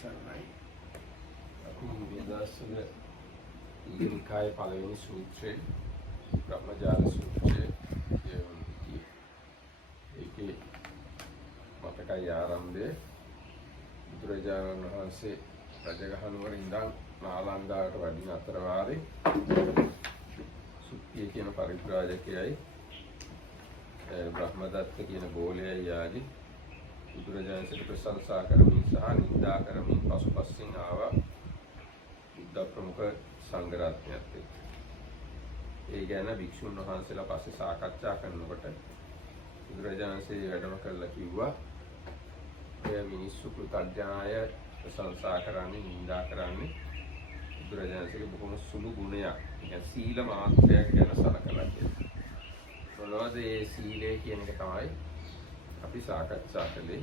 සරණයි. අපි වේදාසන ඊනිකායේ පළවෙනි සූත්‍රයේ බ්‍රහ්මජාල සූත්‍රයේ ඒකේ මතකයි ආරම්භයේ බුදුරජාණන් වහන්සේ රජගහනුවර ඉඳන් නාලන්දාවට වඩින අතර වාරේ සුප්පිය කියන පරිබ්‍රාජකයයි බ්‍රහ්මදත්ත කියන ගෝලයයි යාදී බුදුරජාණන්සේ ප්‍රශංසා කරමින් සහ නින්දා කරමින් පසුපසින් ආවා බුද්ධ ප්‍රමුඛ සංඝ රත්නයත් එක්ක. ඒ ගැන භික්ෂුන් වහන්සේලා පස්සේ සාකච්ඡා කරනකොට බුදුරජාණන්සේ වැඩම කළා කිව්වා ඔය මිනිස්සු කෘතඥාය ප්‍රශංසා කරන්නේ නින්දා කරන්නේ බුදුරජාණන්සේගේ බොහොම සුළු ගුණයක්. ඒ සීල මාත්‍රයක් ගැන සලකලා කියලා. මොනවද ඒ සීලය කියන එක තමයි අපි සාකච්ඡා කළේ.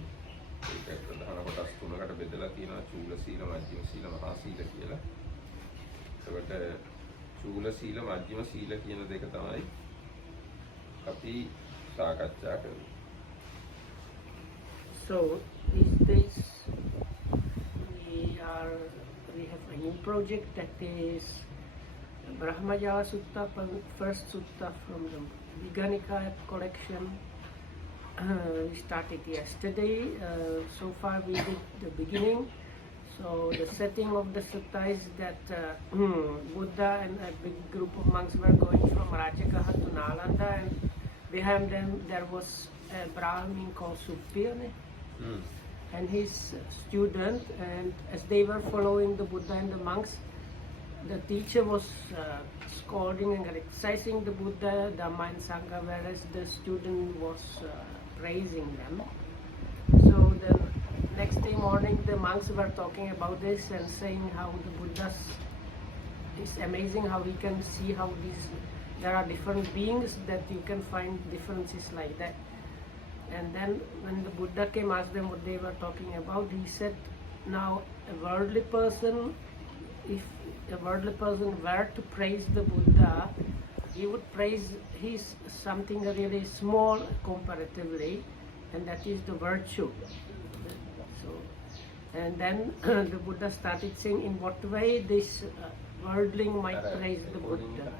ඒක ප්‍රධාන කොටස් තුනකට බෙදලා තියෙනවා චූල සීල, මධ්‍යම සීල, මහා සීල කියලා. ඒකට චූල සීල, මධ්‍යම සීල කියන දෙක තමයි අපි සාකච්ඡා කරන්නේ. So these days we have a new project that is Brahmajala Sutta, first sutta from the Viganika collection. We started yesterday. So far we did the beginning. So the setting of the sutta is that Buddha and a big group of monks were going from Rajagaha to Nalanda, and behind them there was a Brahmin called Supirne and his student, and as they were following the Buddha and the monks, the teacher was scolding and criticizing the Buddha, Dhamma and Sangha, whereas the student was praising them. So the next day morning the monks were talking about this and saying how the Buddha is amazing, how he can see how there are different beings, that you can find differences like that. And then when the Buddha came, asked them what they were talking about, he said, now a worldly person, if a worldly person were to praise the Buddha, he would praise his something really small comparatively, and that is the virtue. So, and then the Buddha started saying in what way this worldling might praise the Buddha.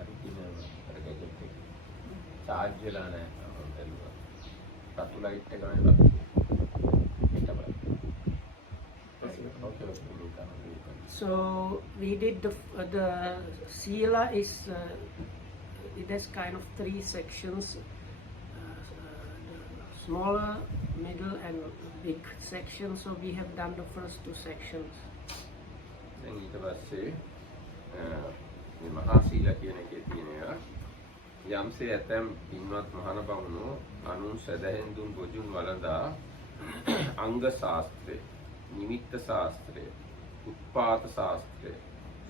So we did the Sila is it has kind of three sections, smaller, middle and big section. So we have done the first two sections. දැන් ඊට පස්සේ මේ මහා සීල කියන එකේ තියෙනවා යම්සේ ඇතැම් පින්වත් මහාන බමුණෝ අනුන් සදහෙන් දුන් බොජුන් වළඳා අංග ශාස්ත්‍රය, නිමිත්ත ශාස්ත්‍රය, උත්පාත ශාස්ත්‍රය,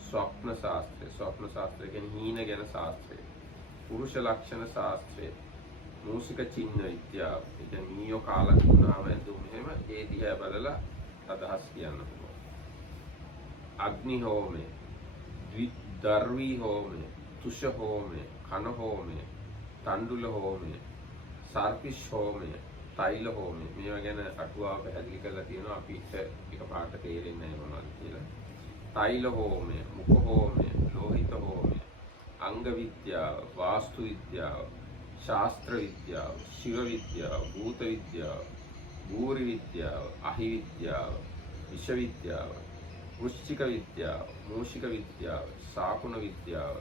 ස්වප්න ශාස්ත්‍රය, ස්වප්න ශාස්ත්‍රය කියන්නේ හීන ගැන ශාස්ත්‍රය, පුරුෂ ලක්ෂණ ශාස්ත්‍රය, මූසික චිහ්න විද්‍යාව, ඒ කියන්නේ මීයෝ කාලා තිබුණාම ඇඳුම් එහෙම ඒ දිහා බලලා අදහස් කියන්න පුළුවන්. අග්නි හෝමය, දර්වි හෝමය, තුෂ හෝමය, කන හෝමය, තණ්ඩුල හෝමය, සර්පිෂ් හෝමය, තෛල හෝමය. මේවා ගැන අටුවාව පැහැදිලි කරලා තියෙනවා. අපිට එකපාරට තේරෙන්නේ නැහැ මොනවද කියලා. තෛල හෝමය, මුඛ හෝමය, ලෝහිත හෝමය, අංග විද්‍යාව, වාස්තු විද්‍යාව, ශාස්ත්‍ර විද්‍යාව, ශිව විද්‍යාව, භූත විද්‍යාව, භූරි විද්‍යාව, අහි විද්‍යාව, විෂ විද්‍යාව, වෘශ්චික විද්‍යාව, මූෂික විද්‍යාව, ශාකුණ විද්‍යාව,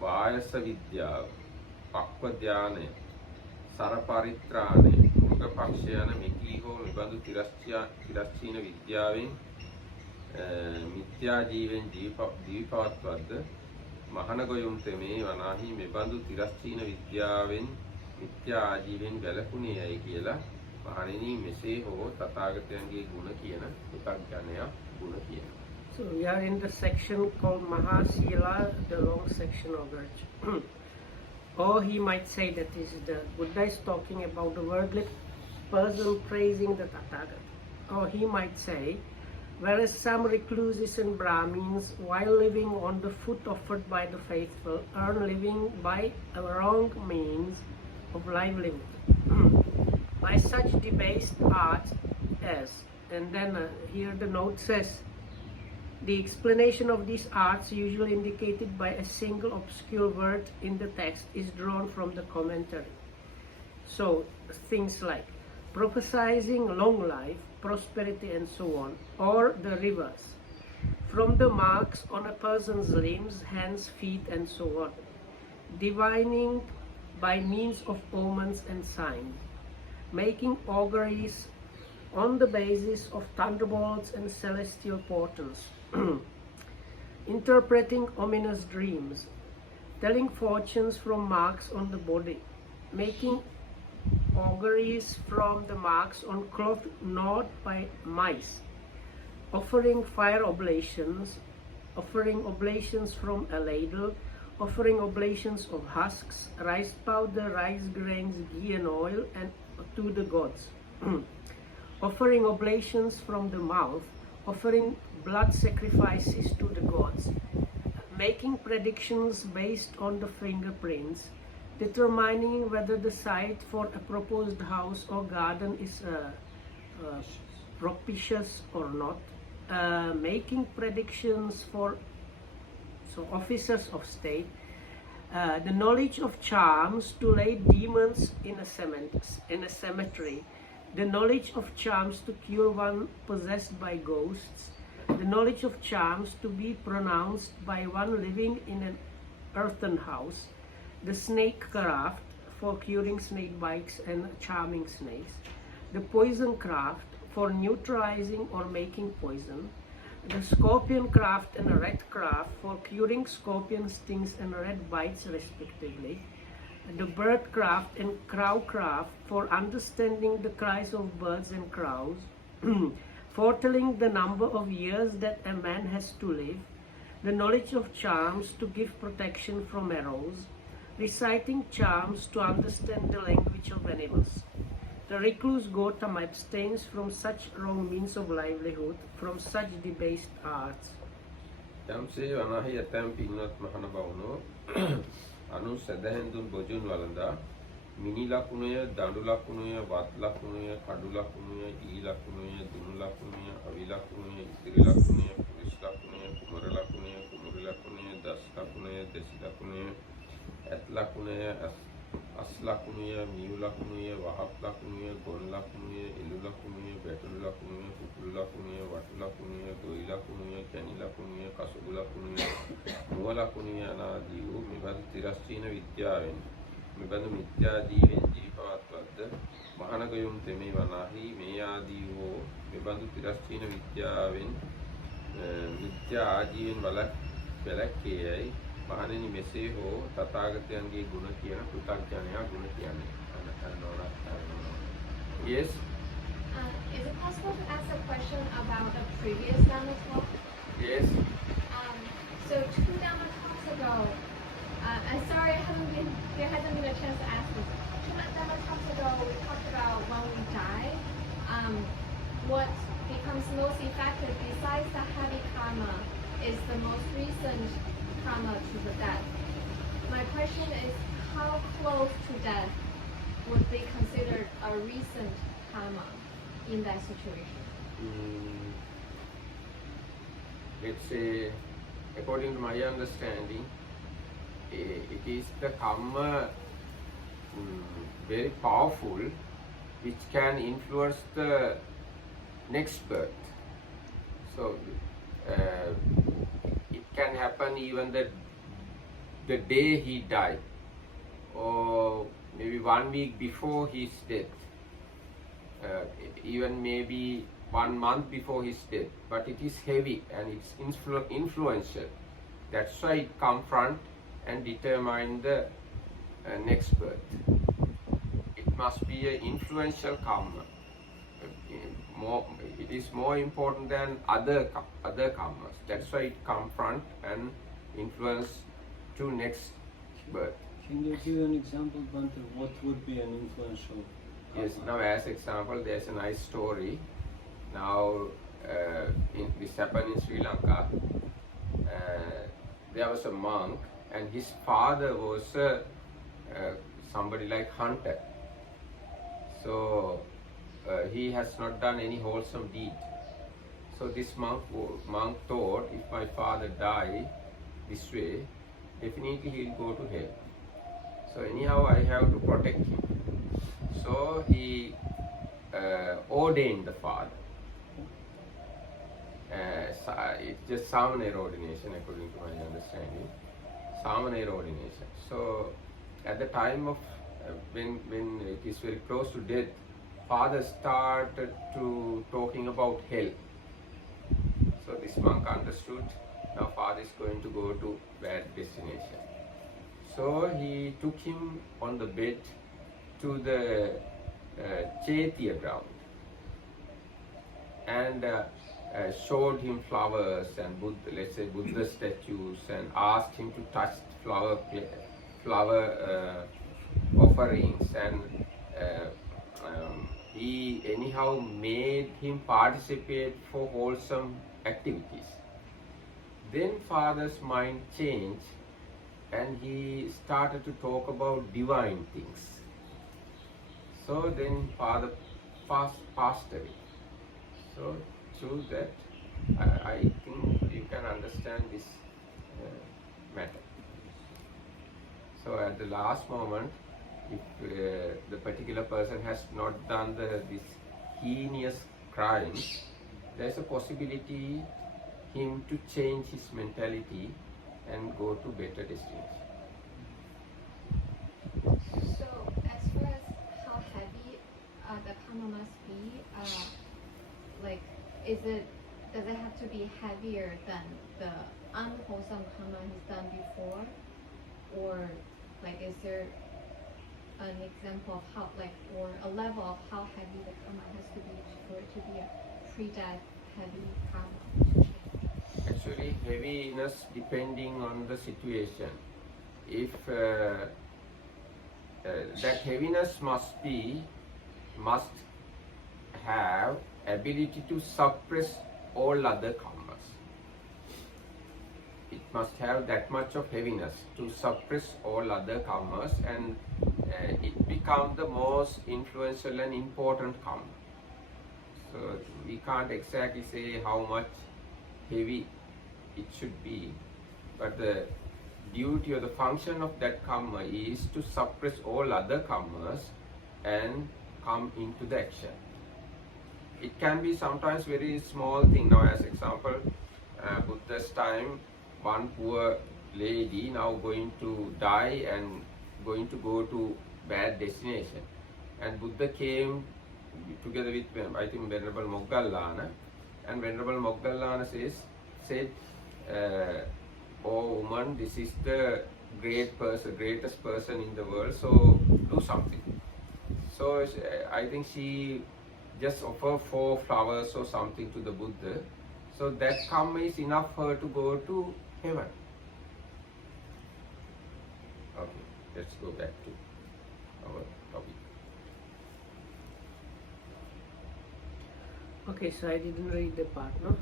වායස විද්‍යාව, පක්ව ධානය, සරපරිත්‍රාණය, මෘග පක්ෂ යන මෙකී හෝ මෙබඳු තිරස්චීන විද්‍යාවෙන් මිත්‍යා ජීවෙන් දීපවත්වද්ද මහන ගොයුම් තෙමේ වනාහි මෙබඳු තිරස්චීන විද්‍යාවෙන් මිත්‍යා ආජීවෙන් වැළකුණේ යයි කියලා මහණෙනි මෙසේ හෝ තථාගතයන්ගේ ගුණ කියන පුතග්ජනයා ගුණ කියන. So we are in the section called Mahasila, the long section of virtue. Or he might say that this is the Buddha is talking about the worldly person praising the Tathagata. Or he might say, whereas some recluses and Brahmins, while living on the food offered by the faithful, earn living by a wrong means of livelihood. By such debased arts as And then here the note says, the explanation of these arts, usually indicated by a single obscure word in the text, is drawn from the commentary. So things like prophesying long life, prosperity, and so on, or the reverse. From the marks on a person's limbs, hands, feet, and so on. Divining by means of omens and signs. Making auguries on the basis of thunderbolts and celestial portals. Interpreting ominous dreams. Telling fortunes from marks on the body. Making auguries from the marks on cloth gnawed by mice. Offering fire oblations, offering oblations from a ladle, offering oblations of husks, rice powder, rice grains, ghee and oil, and to the gods. Offering oblations from the mouth, offering blood sacrifices to the gods, making predictions based on the fingerprints, determining whether the site for a proposed house or garden is propitious or not, making predictions for officers of state, the knowledge of charms to lay demons in a cemetery, the knowledge of charms to cure one possessed by ghosts, the knowledge of charms to be pronounced by one living in an earthen house, the snake craft for curing snake bites and charming snakes, the poison craft for neutralizing or making poison, the scorpion craft and a rat craft for curing scorpion stings and rat bites respectively, the bird craft and crow craft for understanding the cries of birds and crows, foretelling the number of years that a man has to live, the knowledge of charms to give protection from arrows, reciting charms to understand the language of animals. The recluse Gautam abstains from such wrong means of livelihood, from such debased arts. යම්සේ අනාහි ඇතැම් පින්වත් මහණ බවුණෝ අනු සැදැහැඳුන් බොජුන් වළඳා මිනි ලකුණය, දඬු ලකුණය, වත් ලකුණය, කඩු ලකුණය, ඊ ලකුණය, දුනු ලකුණය, අවි ලකුණය, ඉතිරි ලකුණය, පුරිස් ලකුණය, කුමර ලකුණය, කුමරි ලකුණය, දස් ලකුණය, දෙසි ලකුණය, ඇත් ලකුණය, අස් ලකුණය, මියු ලකුණය, වහප් ලකුණය, ගොන් ලකුණය, එළු ලකුණය, වැටළු ලකුණය, කුකුළු ලකුණය, වටු ලකුණය, දොයි ලකුණය, කැණි ලකුණය, කසුබු ලකුණය, මුව ලකුණය අනාදී වූ මෙබඳු තිරස්චීන විද්‍යාවෙන් මෙබඳු මිත්‍යා ජීවෙන් ජීවපවත්වද්ද මහානගයුම් තෙමේ වනාහි මේ ආදී වූ මෙබඳු තිරස්චීන විද්‍යාවෙන් මිත්‍යා ආජීවෙන් වැළැක්කේයයි මහණෙනි මෙසේ හෝ තථාගතයන්ගේ ගුණ කියන කෘතඥයා ගුණ කියන්නේ. Yes. Is it possible to ask a question about the previous Dhamma talk? Yes. So 2 Dhamma talks ago, I'm sorry there hasn't been a chance to ask this. 2 Dhamma talks ago we talked about when we die, what becomes most effective besides the heavy karma is the most recent karma to the death. My question is, how close to death would be considered a recent karma in that situation? Let's say, according to my understanding, it is the karma very powerful, which can influence the next birth. So it can happen even the day he died, or maybe 1 week before his death, even maybe 1 month before his death. But it is heavy and it's influential. That's why it confront and determine the next birth. It must be an influential karma. It is more important than other karmas. That's why it confront and influence to next birth. Can you give an example, Bante, what would be an influential karma? Yes, now as example, there's a nice story. Now, this happened in Sri Lanka. There was a monk and his father was somebody like hunter. So, he has not done any wholesome deed. So this monk thought, if my father die this way, definitely he will go to hell. So anyhow, I have to protect him. So he ordained the father. It's just Samanera ordination, according to my understanding. Samanera ordination. So at the time of when it is very close to death, father started to talking about hell. So this monk understood, now father is going to go to bad destination. So he took him on the bed to the Chaitya ground and showed him flowers and Buddha statues, and asked him to touch flower offerings, and he anyhow made him participate for wholesome activities. Then father's mind changed and he started to talk about divine things. So then father passed away. So through that, I think you can understand this matter. So at the last moment, if the particular person has not done this heinous crime, there is a possibility him to change his mentality and go to better destination. So as far as how heavy the karma must be, does it have to be heavier than the unwholesome karma he's done before, or is there an example of how or a level of how heavy the karma has to be for it to be a pre-death heavy karma? Actually, heaviness depending on the situation. If that heaviness must have ability to suppress all other karmas. It must have that much of heaviness to suppress all other karmas, and it becomes the most influential and important karma. So we can't exactly say how much heavy it should be, but the duty or the function of that karma is to suppress all other karmas and come into the action. It can be sometimes very small thing. Now, as example, Buddha's time, one poor lady now going to die and going to go to bad destination, and Buddha came together with, I think, Venerable Moggallana, and Venerable Moggallana said, oh woman, this is the greatest person in the world, so do something. So I think she just offered 4 flowers or something to the Buddha. So that karma is enough for her to go to heaven. Okay, let's go back to our topic. Okay, so I didn't read the part, no?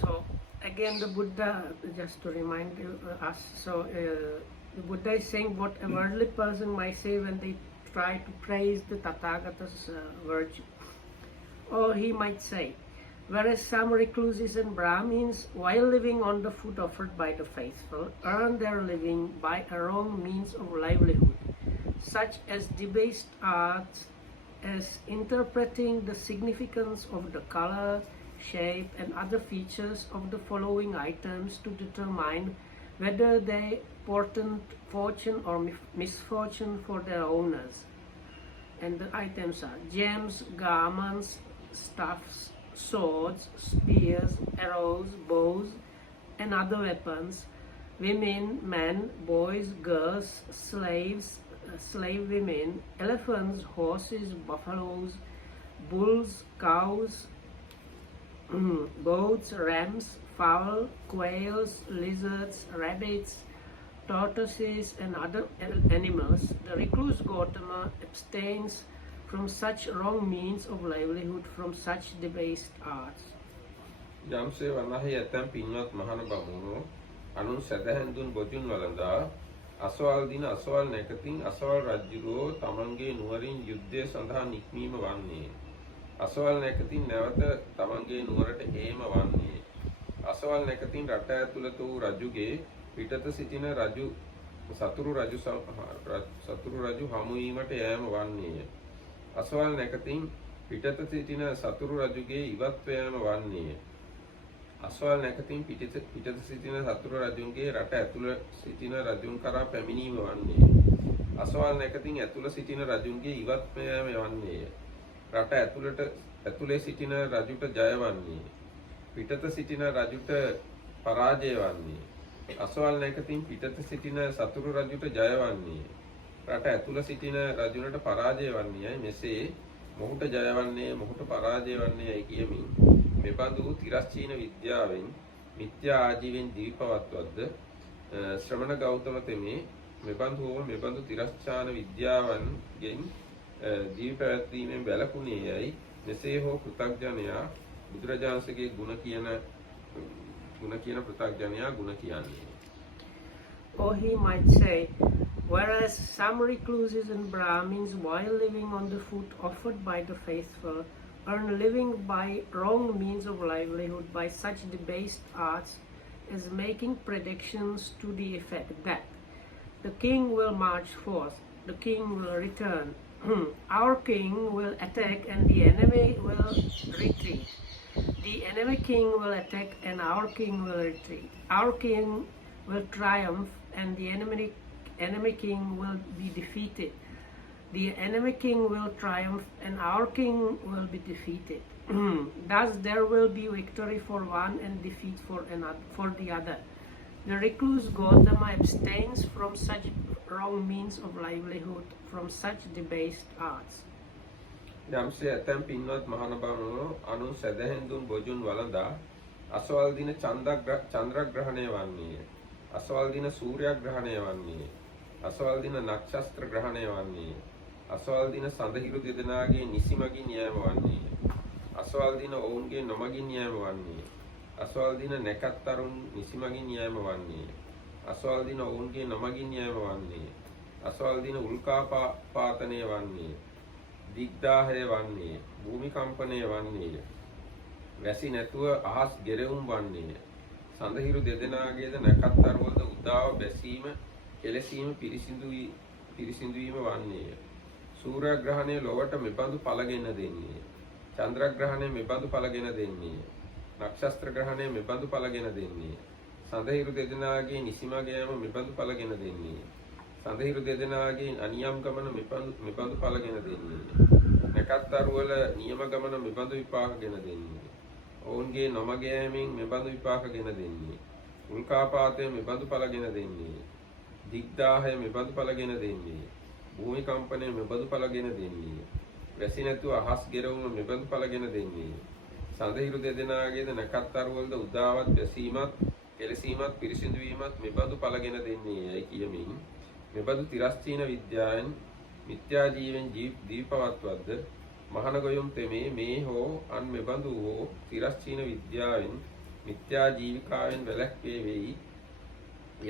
So again, the Buddha, just to remind us, so the Buddha is saying what a worldly person might say when they try to praise the Tathagata's virtue. Or he might say, whereas some recluses and Brahmins, while living on the food offered by the faithful, earn their living by a wrong means of livelihood, such as debased arts, as interpreting the significance of the color, shape, and other features of the following items to determine whether they portend fortune or misfortune for their owners. And the items are gems, garments, stuffs, swords, spears, arrows, bows, and other weapons, women, men, boys, girls, slaves, slave women, elephants, horses, buffaloes, bulls, cows, goats, rams, fowl, quails, lizards, rabbits, tortoises, and other animals. The recluse Gautama abstains from such wrong means of livelihood, from such debased arts. යම්සේ වනහි ඇතැම් පින්වත් මහණ බමුණෝ අනුන් සැදැහැන්දුන් බොජුන් වළඳා අසවල් දින අසවල් නැකතින් අසවල් රජුරෝ තමන්ගේ නුවරින් යුද්ධය සඳහා නික්මීම වන්නේ. අසවල් නැකතින් නැවත තමන්ගේ නුවරට ඒම වන්නේ. අසවල් නැකතින් රට ඇතුළත වූ රජුගේ පිටත සිටින රජු සතුරු රජු හමුවීමට යෑම වන්නේය. අසවල් නැකතින් පිටත සිටින සතුරු රජුගේ ඉවත්ව යෑම වන්නේය. අසවල් නැකතින් පිටත සිටින සතුරු රජුන්ගේ රට ඇතුළ සිටින රජුන් කරා පැමිණීම වන්නේය. අසවල් නැකතින් ඇතුළ සිටින රජුන්ගේ ඉවත්ව යෑම වන්නේය. රට ඇතුළේ සිටින රජුට ජය වන්නේය. පිටත සිටින රජුට පරාජය වන්නේය. අසවල් නැකතින් පිටත සිටින සතුරු රජුට ජය වන්නේය. රට ඇතුළ සිටින රජුනට පරාජය වන්නේයයි. මෙසේ මොහුට ජය වන්නේ මොහුට පරාජය වන්නේයයි කියමින් මෙබඳු තිරස්චීන විද්‍යාවෙන් මිත්‍යා ආජීවෙන් දීපවත්වද්ද ශ්‍රමණ ගෞතම තෙමේ මෙබඳු තිරස්චාන විද්‍යාවන්ගෙන් ජීව පැවැත්වීමෙන් වැළකුණේ යයි මෙසේ හෝ පෘථග්ජනයා බුදුරජාණන්සේගේ ගුණ කියන පෘථග්ජනයා ගුණ කියන්නේ. Or he might say, whereas some recluses and Brahmins, while living on the food offered by the faithful, earn a living by wrong means of livelihood by such debased arts as making predictions to the effect that the king will march forth, the king will return, our king will attack and the enemy will retreat. The enemy king will attack and our king will retreat. Our king will triumph and the enemy king will be defeated. The enemy king will triumph and our king will be defeated. Thus there will be victory for one and defeat for the other. The recluse Gautama abstains from such wrong means of livelihood, from such debased arts. යම්සේ ඇතැම් පින්වත් මහණබණෝ අනුන් සැදැහෙන් දුන් බොජුන් වළඳා අසවල් දින චන්ද්‍රග්‍රහණය වන්නේය. අසවල් දින සූර්යග්‍රහණය වන්නේය. අසවල් දින නක්ෂත්‍ර ග්‍රහණය වන්නේය. අසවල් දින සඳහිරු දෙදෙනාගේ නිසිමගින් යෑම වන්නේය. අසවල් දින ඔවුන්ගේ නොමගින් යෑම වන්නේය. අසවල් දින නැකත්තරුන් නිසිමගින් යෑම වන්නේය. අසවල් දින ඔවුන්ගේ නොමගින් යෑම වන්නේය. අසවල් දින උල්කාපාතනය වන්නේය. දිග්දාහය වන්නේය. භූමිකම්පනය වන්නේය. වැසි නැතුව අහස් ගෙරවුම් වන්නේය. සඳහිරු දෙදෙනාගේද නැකත්තරුවද උදාව බැසීම කෙලසීම පිරිසිදුවීම වන්නේය. සූර්යග්‍රහණය ලොවට මෙබඳු පළගෙන දෙන්නේය. චන්ද්‍රග්‍රහණය මෙබඳු පළගෙන දෙන්නේය. නක්ෂත්‍ර ග්‍රහණය මෙබඳු පළගෙන දෙන්නේය. සඳහිරු දෙදෙනාගේ නිසිමග යෑම මෙබඳු පළගෙන දෙන්නේය. සඳහිරු දෙදෙනාගේ අනියම් ගමන මෙබඳු පළගෙන දෙන්නේය. නැකත්තරුවල නියම ගමන මෙබඳු විපාකගෙන දෙන්නේය. ඔවුන්ගේ නොමග යෑමෙන් මෙබඳු විපාකගෙන දෙන්නේය. උල්කාපාතය මෙබඳු පළගෙන දෙන්නේය. දිග්දාහය මෙබඳු පළගෙන දෙන්නේය. භූමිකම්පනය මෙබඳු පළගෙන දෙන්නේය. වැසි නැතුව අහස් ගෙරවුම මෙබඳු පළගෙන දෙන්නේය. සඳහිරු දෙදෙනාගේද නැකත්තරුවලද උදාවත් බැසීමත් කෙලසීමත් පිරිසිදුවීමත් මෙබඳු පළගෙන දෙන්නේයයි කියමින් මෙබඳු තිරස්චීන විද්‍යාවෙන් මිත්‍යා ජීවෙන් දීපවත්වද්ද මහණ ගොයුම් තෙමේ මේ හෝ අන් මෙබඳු හෝ තිරස්චීන විද්‍යාවෙන් මිත්‍යා ජීවිකාවෙන් වැළැක්වේ වෙයි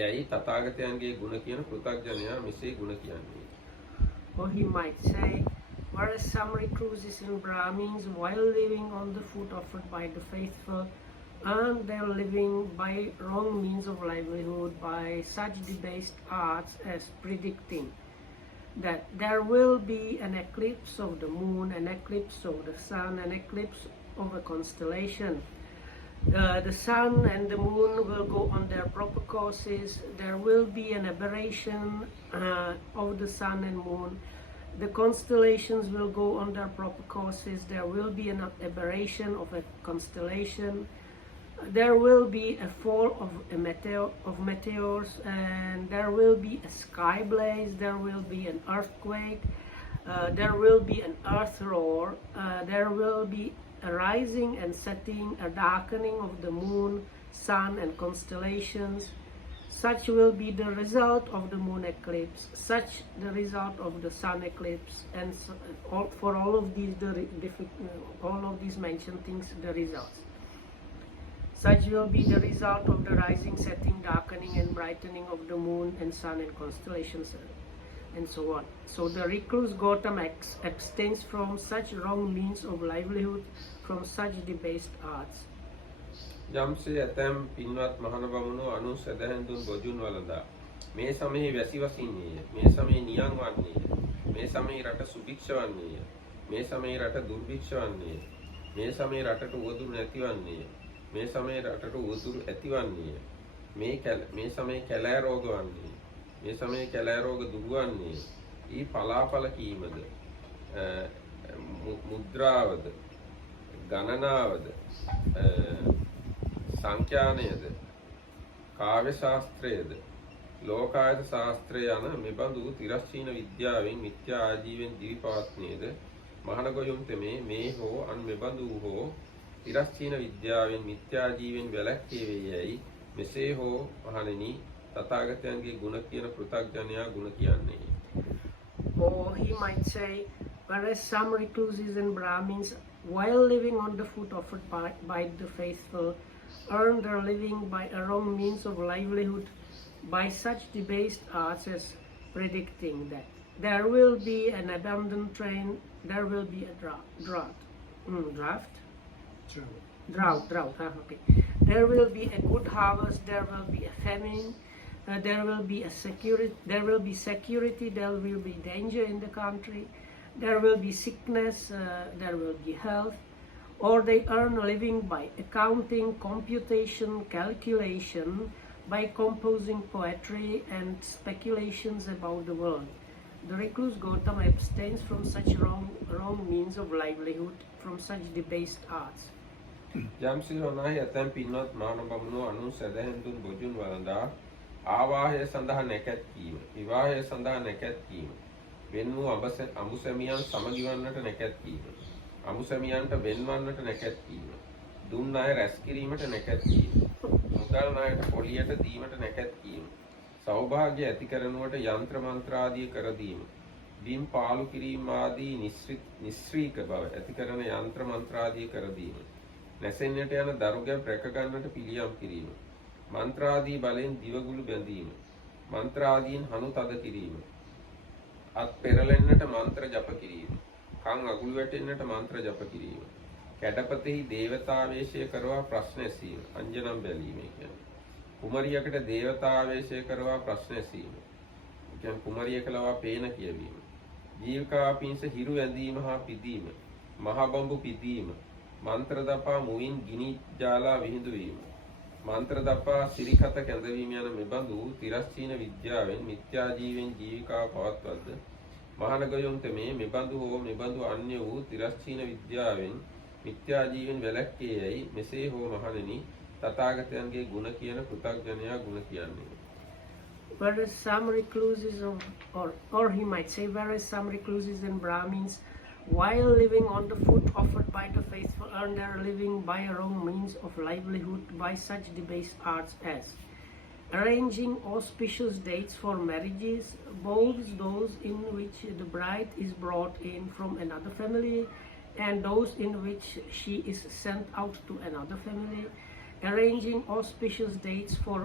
යයි තථාගතයන්ගේ ගුණ කියන පෘථග්ජනයා මෙසේ ගුණ කියන්නේ. Or he might say, whereas some recluses and Brahmins, while living on the food offered by the faithful, earn their living by wrong means of livelihood by such debased arts as predicting that there will be an eclipse of the moon, an eclipse of the sun, an eclipse of a constellation. The sun and the moon will go on their proper courses. There will be an aberration of the sun and moon. The constellations will go on their proper courses. There will be an aberration of a constellation. There will be a fall of meteors, and there will be a sky blaze. There will be an earthquake. There will be an earth roar. There will be a rising and setting, a darkening of the moon, sun, and constellations. Such will be the result of the moon eclipse, such the result of the sun eclipse, and for all of these mentioned things, the results. Such will be the result of the rising, setting, darkening and brightening of the moon and sun and constellations and so on. So the recluse Gautama abstains from such wrong means of livelihood, from such debased arts. යම්සේ ඇතැම් පින්වත් මහණ බමුණෝ අනු සැදැහැඳුන් බොජුන් වලදා මේ සමයේ වැසි වසින්නේය. මේ සමයේ නියං වන්නේය. මේ සමයේ රට සුභික්ෂ වන්නේය. මේ සමයේ රට දුර්භික්ෂ වන්නේය. මේ සමයේ රටට උවදුරු නැතිවන්නේය. මේ සමයේ රටට උවදුරු ඇතිවන්නේය. මේ සමයේ කැලෑ රෝග වන්නේය. මේ සමයේ කැලෑ රෝග දුරු වන්නේය. ඊ පලාපල කීමද මුද්‍රාවද ගණනාවද සංඛ්‍යානයද කාව්‍ය ශාස්ත්‍රයද ලෝකායත ශාස්ත්‍රය යන මෙබඳු තිරස්චීන විද්‍යාවෙන් මිත්‍යා ආජීවෙන් දිවිපවත්නේද මහනගොයුම් තෙමේ මේ හෝ අන් මෙබඳු හෝ තිරස්චීන විද්‍යාවෙන් මිත්‍යා ජීවෙන් වැළැක්කේ වේයයි මෙසේ හෝ මහණෙනි තථාගතයන්ගේ ගුණ කියන පෘථග්ජනයා ගුණ කියන්නේ. Or he might say, whereas some recluses and Brahmins, while living on the food offered by the faithful, earn their living by a wrong means of livelihood, by such debased arts as predicting that there will be an abundant rain, there will be a drought. Okay. There will be a good harvest, there will be a famine, there will be security, there will be danger in the country, there will be sickness, there will be health. Or they earn a living by accounting, computation, calculation, by composing poetry and speculations about the world. The recluse Gautama abstains from such wrong means of livelihood, from such debased arts. යම්සේ වනාහි ඇතැම් පින්වත් මහණ බමුණෝ අනුන් සැදැහැඳුන් බොජුන් වළඳා ආවාහය සඳහා නැකැත් කීම, විවාහය සඳහා නැකැත් කීම, වෙන් වූ අඹුසැමියන් සමගිවන්නට නැකැත් කීම, අමුසැමියන්ට වෙන්වන්නට නැකැත් කීම, දුන් ණය රැස් කිරීමට නැකැත් කීම, මුදල් ණයට පොලියට දීමට නැකැත් කීම, සෞභාග්‍ය ඇති කරනුවට යන්ත්‍ර මන්ත්‍ර ආදී කර දීම, බිම් පාලු කිරීම ආදී නිස්සීක බව ඇති කරන යන්ත්‍ර මන්ත්‍ර ආදී කර දීම, නැසෙන්නට යන දරුගැම් රැක ගන්නට පිළියම් කිරීම, මන්ත්‍ර ආදී බලෙන් දිවගුළු බැඳීම, මන්ත්‍ර ආදීන් හනු තද කිරීම, අත් පෙරලෙන්නට මන්ත්‍ර ජප කිරීම, කන් අගුළු වැටෙන්නට මන්ත්‍ර ජප කිරීම, කැඩපතෙහි දේවතාවේශය කරවා ප්‍රශ්න ඇසීම, අංජනම් බැලීම කියන්නේ. කුමරියකට දේවතාවේශය කරවා ප්‍රශ්න ඇසීම. කියන්නේ කුමරියක ලවා පේන කියවීම. ජීවිකා පිංස හිරු ඇඳීම හා පිදීම, මහ බඹු පිදීම, මන්ත්‍ර දපා මුවින් ගිනි ජාලා විහිදුවීම, මන්ත්‍ර දපා සිරිකත කැඳවීම යන මෙබඳු තිරස්චීන විද්‍යාවෙන් මිත්‍යා ජීවෙන් ජීවිකාව පවත්වද්ද මහානගයොන් තෙමේ මෙබඳු හෝ මෙබඳු අන්‍ය වූ තිරස්චීන විද්‍යාවෙන් මිත්‍යා ජීවෙන් වැළැක්කේ යයි මෙසේ හෝ මහණෙනි තථාගතයන්ගේ ගුණ කියන පෘථග්ජනයා ගුණ කියන්නේ. Whereas some recluses or he might say, whereas some recluses and Brahmins, while living on the food offered by the faithful, earn their living by a wrong means of livelihood, by such debased arts as arranging auspicious dates for marriages, both those in which the bride is brought in from another family and those in which she is sent out to another family, arranging auspicious dates for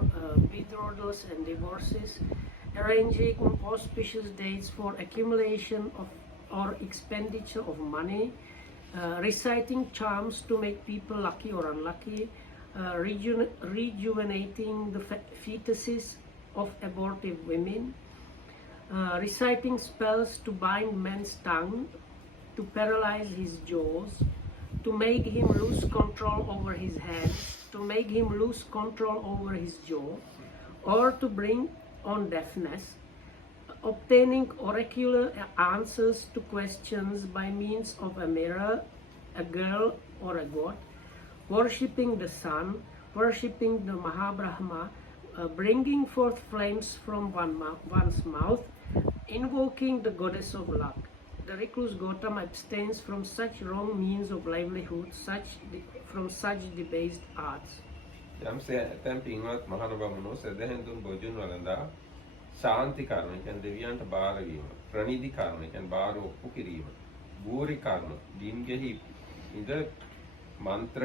betrothals and divorces, arranging auspicious dates for accumulation of or expenditure of money, reciting charms to make people lucky or unlucky, rejuvenating the fetuses of abortive women, reciting spells to bind man's tongue, to paralyze his jaws, to make him lose control over his hands, to make him lose control over his jaw, or to bring on deafness, obtaining oracular answers to questions by means of a mirror, a girl or a god, worshipping the sun, worshipping the Mahabrahma, bringing forth flames from one's mouth, invoking the goddess of luck. The recluse Gautama abstains from such wrong means of livelihood, from such debased arts. යම්සේ ඇතැම් පින්වත් මහණ බමුණෝ සැදැහැඳුන් බොජුන් වළඳා ශාන්ති කර්ම කියන්නේ දෙවියන්ට බාර වීම, ප්‍රණීති කර්ම කියන්නේ බාර ඔප්පු කිරීම, බූරි කර්ම දින්ගෙහි ඉඳ මන්ත්‍ර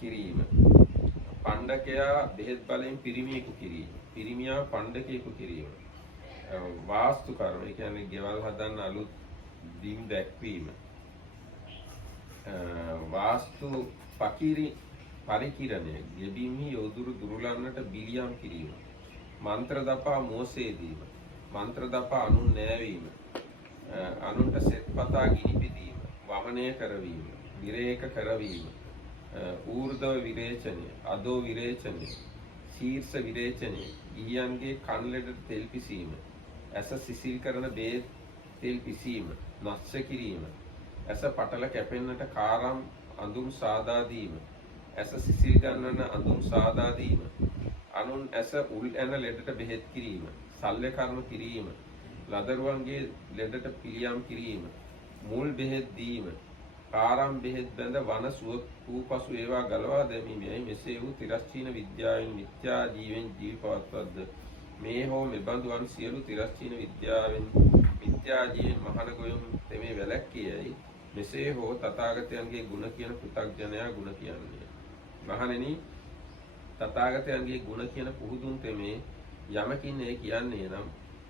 කිරීම, පණ්ඩකයා බෙහෙත් බලෙන් පිරිමියෙකු කිරීම. පිරිමියා පණ්ඩකයෙකු කිරීම. වාස්තු කර්ම, ඒ කියන්නේ ගෙවල් හදන්න අලුත් බිම් දැක්වීම. වාස්තු පරිකිරණය, ගෙබිම්හි යොදුරු දුරුලන්නට බිලියම් කිරීම. මන්ත්‍ර දපා මෝසේ දීම. මන්ත්‍ර දපා අනුන් නෑවීම. අනුන්ට සෙත්පතා ගිනි පිදීම. වමනය කරවීම. විරේක කරවීම. ඌර්ධව විරේචනය, අදෝ විරේචනය, ශීර්ෂ විරේචනය, ගිහියන්ගේ කන් ලෙඩට තෙල් පිසීම, ඇස සිසිල් කරන බේත් තෙල් පිසීම, නස්ස කිරීම, ඇස පටල කැපෙන්නට කාරම් අඳුම් සාදා දීම, ඇස සිසිල් ගන්නන අඳුම් සාදා දීම, අනුන් ඇස උල් ඇන ලෙඩට බෙහෙත් කිරීම, සල්්‍ය කර්ම කිරීම, ලදරුවන්ගේ ලෙඩට පිළියම් කිරීම, මුල් බෙහෙත් දීම, කාරම් බෙහෙත් බැඳ වන සුව වූ පසු ඒවා ගලවා දැමීමයි. මෙසේ වූ තිරස්චීන විද්‍යාවෙන් මිත්‍යා ජීවෙන් ජීවි පවත්වද්ද මේ හෝ මෙබඳු වන් සියලු තිරස්චීන විද්‍යාවෙන් මිත්‍යා ජීවෙන් මහණ ගොයම් තෙමේ වැළැක්කියයි. මෙසේ හෝ තථාගතයන්ගේ ගුණ කියන පෘථග්ජනයා ගුණ කියන්නේ. මහණෙනි, තථාගතයන්ගේ ගුණ කියන පුහුදුන් තෙමේ යමකින් ඒ කියන්නේ නම්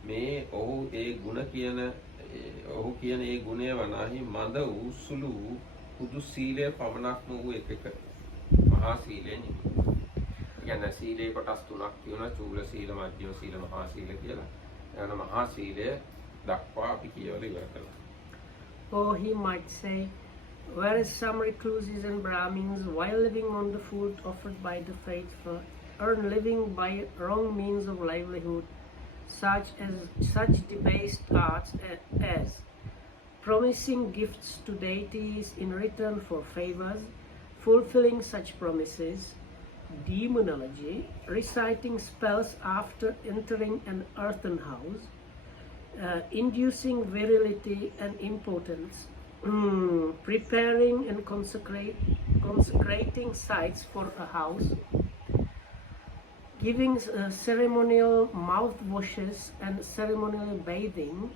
මේ ඔහු ඒ ගුණ කියන ඔහු කියන ඒ ගුණය වනාහි මඳ වූ සුළු වූ පුදු සීලය පමණක්ම වූ එකක මහා සීලය නෙමෙයි. කියන්නේ සීලේ කොටස් තුනක් තියෙනවා, චූල සීල, මධ්‍යම සීල, මහා සීල කියලා. එවන මහා සීලය දක්වා අපි කියවල ඉවර කළා. Or he might say, whereas some recluses and Brahmins, while living on the food offered by the faithful, earn living by wrong means of livelihood, such debased arts as promising gifts to deities in return for favors, fulfilling such promises, demonology, reciting spells after entering an earthen house, inducing virility and impotence, preparing and consecrating sites for a house, giving ceremonial mouth washes and ceremonial bathing,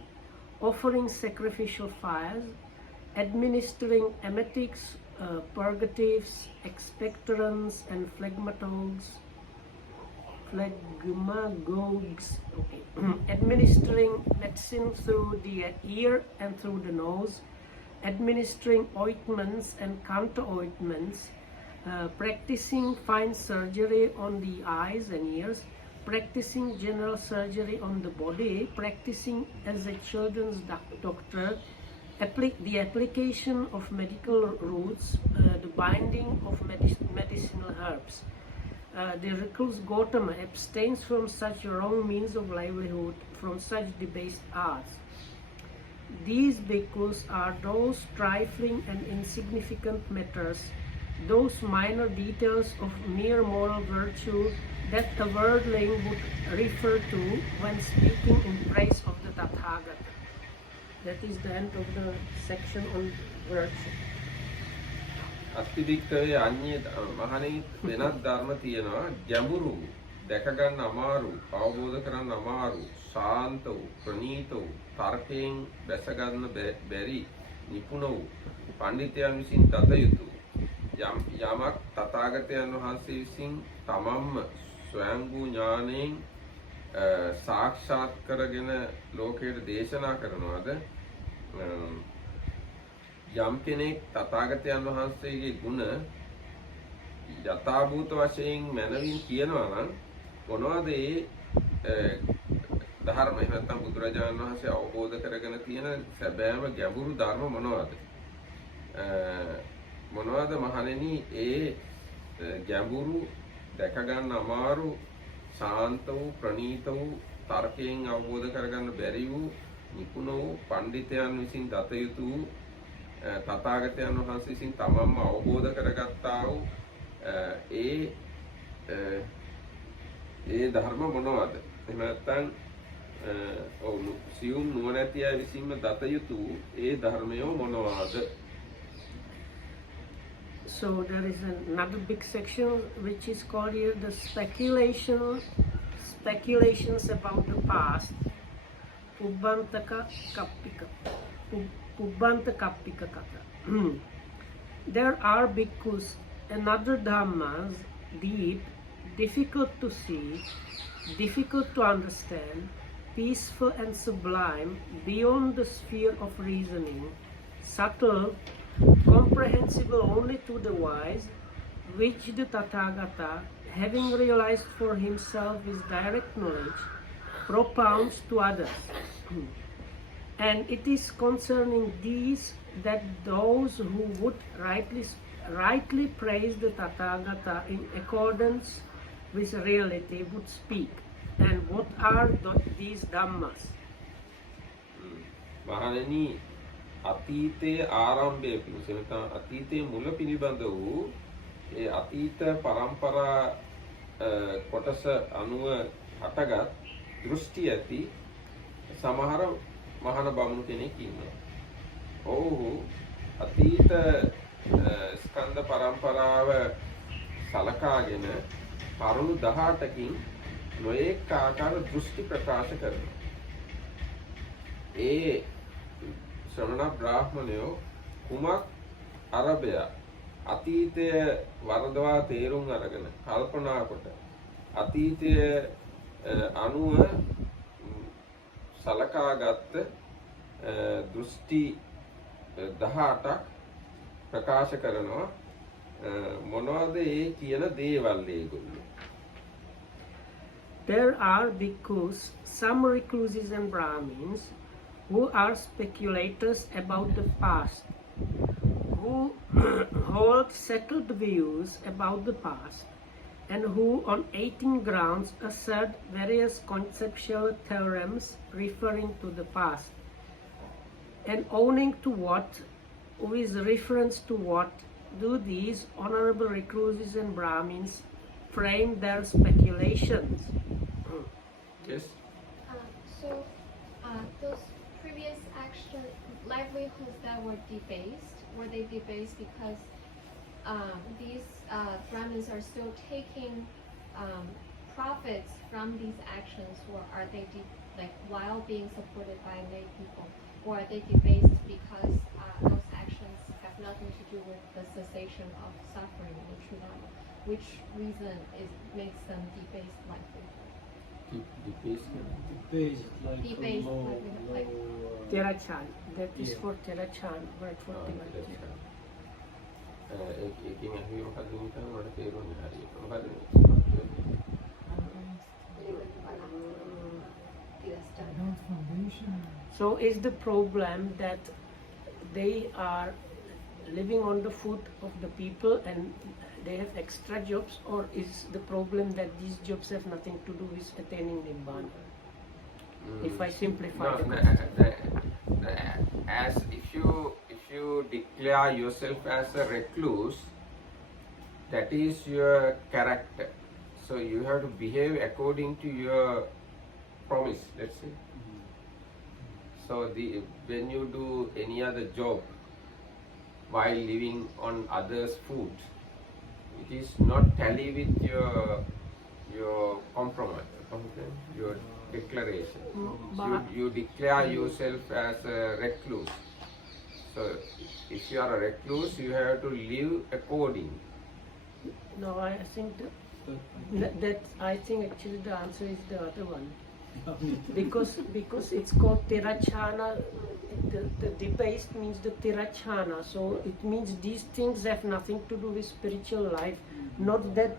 offering sacrificial fires, administering emetics, purgatives, expectorants and phlegmagogues, administering medicine through the ear and through the nose, administering ointments and counter ointments, practicing fine surgery on the eyes and ears, practicing general surgery on the body, practicing as a children's doctor, the application of medical roots, the binding of medicinal herbs. The recluse Gautama abstains from such wrong means of livelihood, from such debased arts. These bhikkhus are those trifling and insignificant matters, those minor details of mere moral virtue that a worldling would refer to when speaking in praise of the Tathagata. That is the end of the section on virtue. අත්තිවික්කවේ අන්‍ය මහණෙනි වෙනත් ධර්ම තියෙනවා, ගැඹුරු, දැක ගන්න අමාරු, අවබෝධ කරගන්න අමාරු, ශාන්ත වූ, ප්‍රණීත වූ, තර්කයෙන් දැස ගන්න බැරි, නිපුණ වූ, පඬිතුයන් විසින් දත යුතු යමක් තථාගතයන් වහන්සේ විසින් තමන්ම ස්වයංභූ ඥාණයෙන් සාක්ෂාත් කරගෙන ලෝකයට දේශනා කරනවාද, යම් කෙනෙක් තථාගතයන් වහන්සේගේ ගුණ යථාභූත වශයෙන් මනවින් කියනවා නම් මොනවද ඒ ධර්ම, එහෙම නැත්නම් බුදුරජාණන් වහන්සේ අවබෝධ කරගෙන තියෙන සැබෑම ගැඹුරු ධර්ම මොනවද? මොනවද මහණෙනි ඒ ගැඹුරු, දැක ගන්න අමාරු, ශාන්ත වූ, ප්‍රණීත වූ, තර්කයෙන් අවබෝධ කරගන්න බැරි වූ, නිපුණ වූ, පඬිතුයන් විසින් දත යුතු වූ, තථාගතයන් වහන්සේ විසින් තමන්ම අවබෝධ කරගත්තා වූ ඒ ධර්ම මොනවද? එහෙම නැත්නම් සියුම් නුවණැති අය විසින්ම දත යුතු ඒ ධර්මයෝ මොනවාද? So there is another big section which is called here the speculations about the past. Pubbanta Kappika Katha. There are bhikkhus and other dhammas deep, difficult to see, difficult to understand, peaceful and sublime, beyond the sphere of reasoning, subtle, comprehensible only to the wise, which the Tathagata, having realized for himself his direct knowledge, propounds to others. And it is concerning these that those who would rightly praise the Tathagata in accordance with reality would speak. And what are these Dhammas? මහණෙනි අතීතයේ ආරම්භය පිණිස නැත්නම් අතීතයේ මුල පිළිබඳ වූ ඒ අතීත පරම්පරා කොටස අනුව හටගත් දෘෂ්ටි ඇති සමහර මහාන බමුණු කෙනෙක් ඉන්නවා. ඔව්හු අතීත ස්කන්ධ පරම්පරාව සලකාගෙන කරුණු 18කින් නොඑක ආකාර දෘෂ්ටි ප්‍රකාශ කරනවා. ඒ ශ්‍රමණ බ්‍රාහ්මණයෝ කුමක් අරබය අතීතය වරදවා තේරුම් අරගෙන කල්පනා කොට අතීතය අනුව සලකාගත් දෘෂ්ටි 18ක් ප්‍රකාශ කරනවා. මොනවද ඒ කියන දේවල් ඒගොල්ලෝ? There are bhikkhus, some recluses and Brahmins, who are speculators about the past, who hold settled views about the past, and who on 18 grounds assert various conceptual theorems referring to the past, and owning to what, with reference to what, do these honorable recluses and Brahmins frame their speculations? Yes. Those previous livelihoods that were they debased because these Brahmins are still taking profits from these actions, or are they while being supported by lay people, or are they debased because those actions have nothing to do with the cessation of suffering in true Dharma? Which reason makes them debased livelihood? Debased like Debased low, livelihood, like Terachan. That is Yeah. for Terachan, word for Terachan. ඒකෙන් ඇහුවේ මොකද්ද නිකන් මට තේරුන්නේ හරියට. මොකද්ද? So is the problem that they are living on the food of the people and they have extra jobs, or is the problem that these jobs have nothing to do with attaining Nibbana? If I simplify No, the no, question. as if you declare yourself as a recluse, that is your character. So you have to behave according to your promise, let's say. So when you do any other job while living on others' food, it is not tally with your compromise, your declaration. So you declare yourself as a recluse. So if you are a recluse, you have to live according. No, I think I think actually the answer is the other one. because it's called Tirachana. The debased means the Tirachana, so it means these things have nothing to do with spiritual life. Not that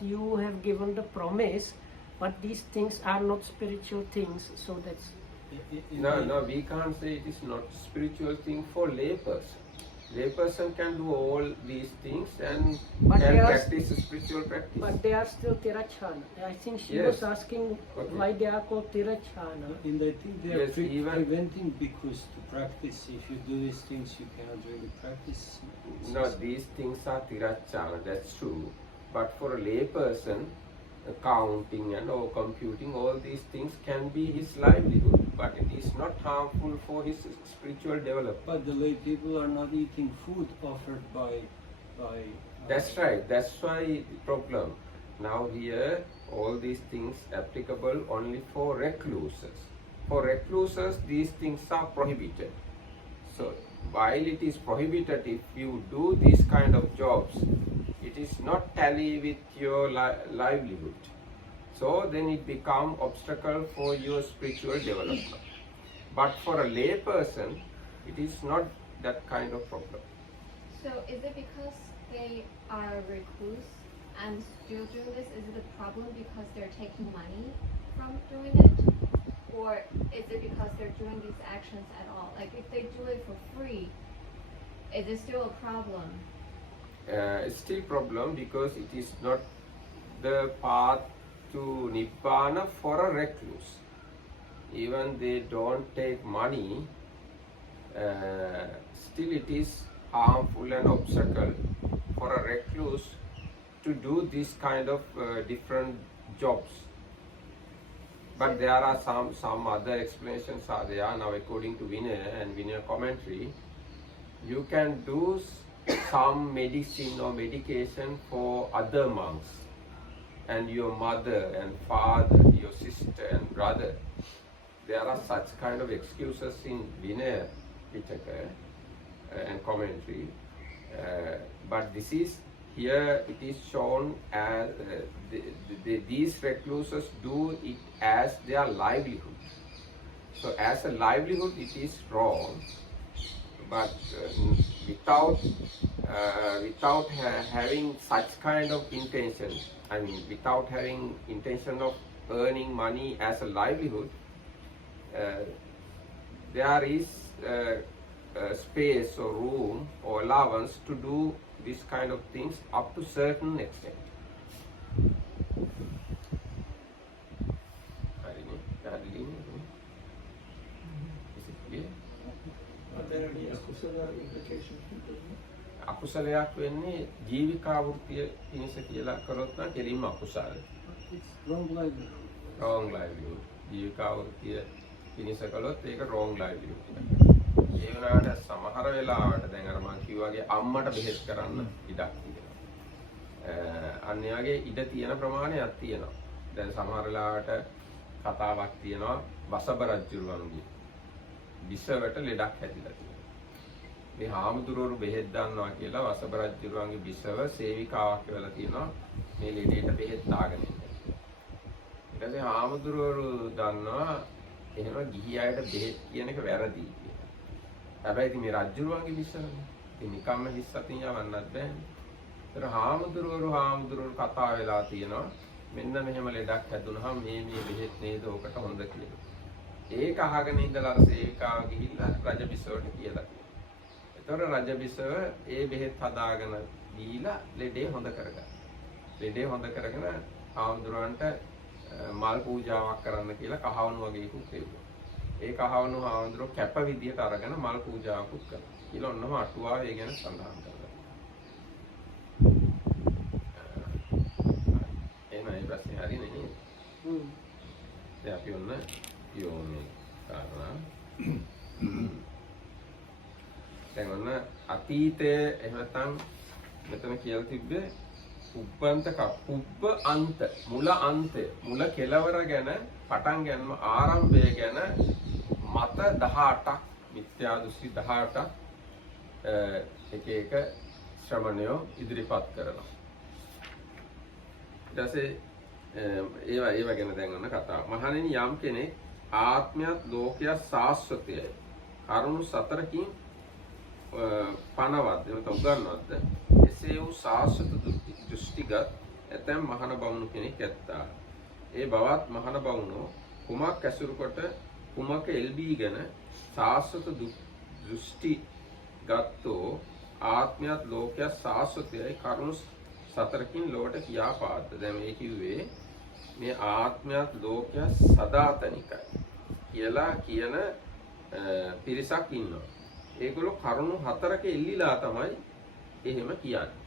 you have given the promise, but these things are not spiritual things. So that's No, we can't say it is not spiritual thing for layperson. Layperson can do all these things and But can they are- practice spiritual practice. but they are still Tirachana. I think she Yes. was asking Okay. why they are called Tirachana. And I think they are Yes, even- preventing bhikkhus to practice. If you do these things, you cannot really practice. No, these things are tirachana, that's true. But for a layperson, accounting and or computing, all these things can be his livelihood. But it is not harmful for his spiritual development. But the lay people are not eating food offered by. That's right. That's why the problem. Now here, all these things applicable only for recluses. For recluses, these things are prohibited. So while it is prohibited if you do these kind of jobs, it is not tally with your livelihood. So then it become obstacle for your spiritual development. But for a lay person, it is not that kind of problem. So is it because they are recluse and still doing this? Is it a problem because they're taking money from doing it? Or is it because they're doing these actions at all? Like if they do it for free, is it still a problem? It's still problem because it is not the path to Nibbana for a recluse. Even they don't take money, still it is harmful and obstacle for a recluse to do this kind of different jobs. But there are some other explanations are there. Now according to Vinaya and Vinaya commentary, you can do some medicine or medication for other monks and your mother and father, your sister and brother. There are such kind of excuses in Vinaya Pitaka and commentary. But this is here it is shown as these recluses do it as their livelihood. So as a livelihood it is wrong, but without having such kind of intention, I mean without having intention of earning money as a livelihood, there is space or room or allowance to do this kind of things up to certain extent. Is it clear? Are there any akusala implications? අකුසලයක් වෙන්නේ ජීවිකා වෘත්තිය පිණිස කියලා කරොත් නම් කෙලින්ම අකුසල. It's wrong livelihood. wrong livelihood. ජීවිකා වෘත්තිය පිණිස කළොත් ඒක wrong livelihood. ඒ වුණාට සමහර වෙලාවට දැන් අර මම කිව්වාගේ අම්මට බෙහෙත් කරන්න ඉඩක් තියෙනවා. අන්න ඒ වගේ ඉඩ තියෙන ප්‍රමාණයක් තියෙනවා. දැන් සමහර වෙලාවට කතාවක් තියෙනවා වසබ රජුරුවන්ගේ විසවට ලෙඩක් හැදිලා තියෙනවා. මේ හාමුදුරුවෝ බෙහෙත් දානවා කියලා වසබ රජුරුවන්ගේ විසව සේවිකාවක් වෙලා තියෙනවා මේ ලෙඩේට බෙහෙත් දාගෙන ඉන්න. ඊට පස්සේ හාමුදුරුවෝ දන්නවා එහෙම ගිහි අයට බෙහෙත් කියන එක වැරදි කියලා. හැබැයි ඉතින් මේ රජුරුවන්ගේ විසවනේ. ඉතින් නිකම්ම හිස් අතින් යවන්නත් බෑනේ. ඒතර හාමුදුරුවෝ කතා වෙලා තියෙනවා මෙන්න මෙහෙම ලෙඩක් හැදුනහම මේ බෙහෙත් නේද ඔකට හොඳ කියලා. ඒක අහගෙන ඉඳලා සේවිකාව ගිහිල්ලා රජ විසවට කියලා. ඒතර රජ විසව ඒ බෙහෙත් හදාගෙන දීලා ලෙඩේ හොඳ කරගත්තා. ලෙඩේ හොඳ කරගෙන හාමුදුරුවන්ට මල් පූජාවක් කරන්න කියලා කහවණු වගේ එකක් ලැබුවා. ඒ කහවණු හාමුදුරුවෝ කැප විදියට අරගෙන මල් පූජාවකුත් කළා. කියලා ඔන්නම අටුවාව ඒ ගැන සඳහන් කරලා. එහෙනම් ප්‍රශ්නේ හරියනේ නේද? දැන් අපි ඔන්න යෝනේ කාරණා. දැන් ඔන්න අතීතයේ එහෙම නැත්නම් මෙතන කියලා තිබ්බේ පුබ්බ අන්ත මුල අන්තය මුල කෙලවර ගැන පටන් ගන්නම ආරම්භය ගැන මත 18ක් මිත්‍යා දෘෂ්ටි 18ක් එක එක ශ්‍රමණයෝ ඉදිරිපත් කරනවා. ඊට පස්සේ ඒව ගැන දැන් ඔන්න කතාව. මහණෙනි යම් කෙනෙක් ආත්මයත් ලෝකයක් සාස්වතයයි කරුණු සතරකින් පනවද්ද එතන උගන්වද්ද එසේ වූ සාස්වත දෘෂ්ටිගත ඇතැම් මහණ බවුණු කෙනෙක් ඇත්තා. ඒ බවත් මහණ බවුණෝ කුමක් ඇසුරු කොට කුමක එල්බීගෙන සාස්වත දෘෂ්ටි ගත්තෝ ආත්මයත් ලෝකයක් සාස්වතයයි කරුණු සතරකින් ලොවට කියා පාද්ද. දැන් මේ කිව්වේ මේ ආත්මයත් ලෝකයක් සදාතනිකයි කියලා කියන පිරිසක් ඉන්නවා. ඒගොල්ලෝ කරුණු හතරක එල්ලිලා තමයි එහෙම කියන්නේ.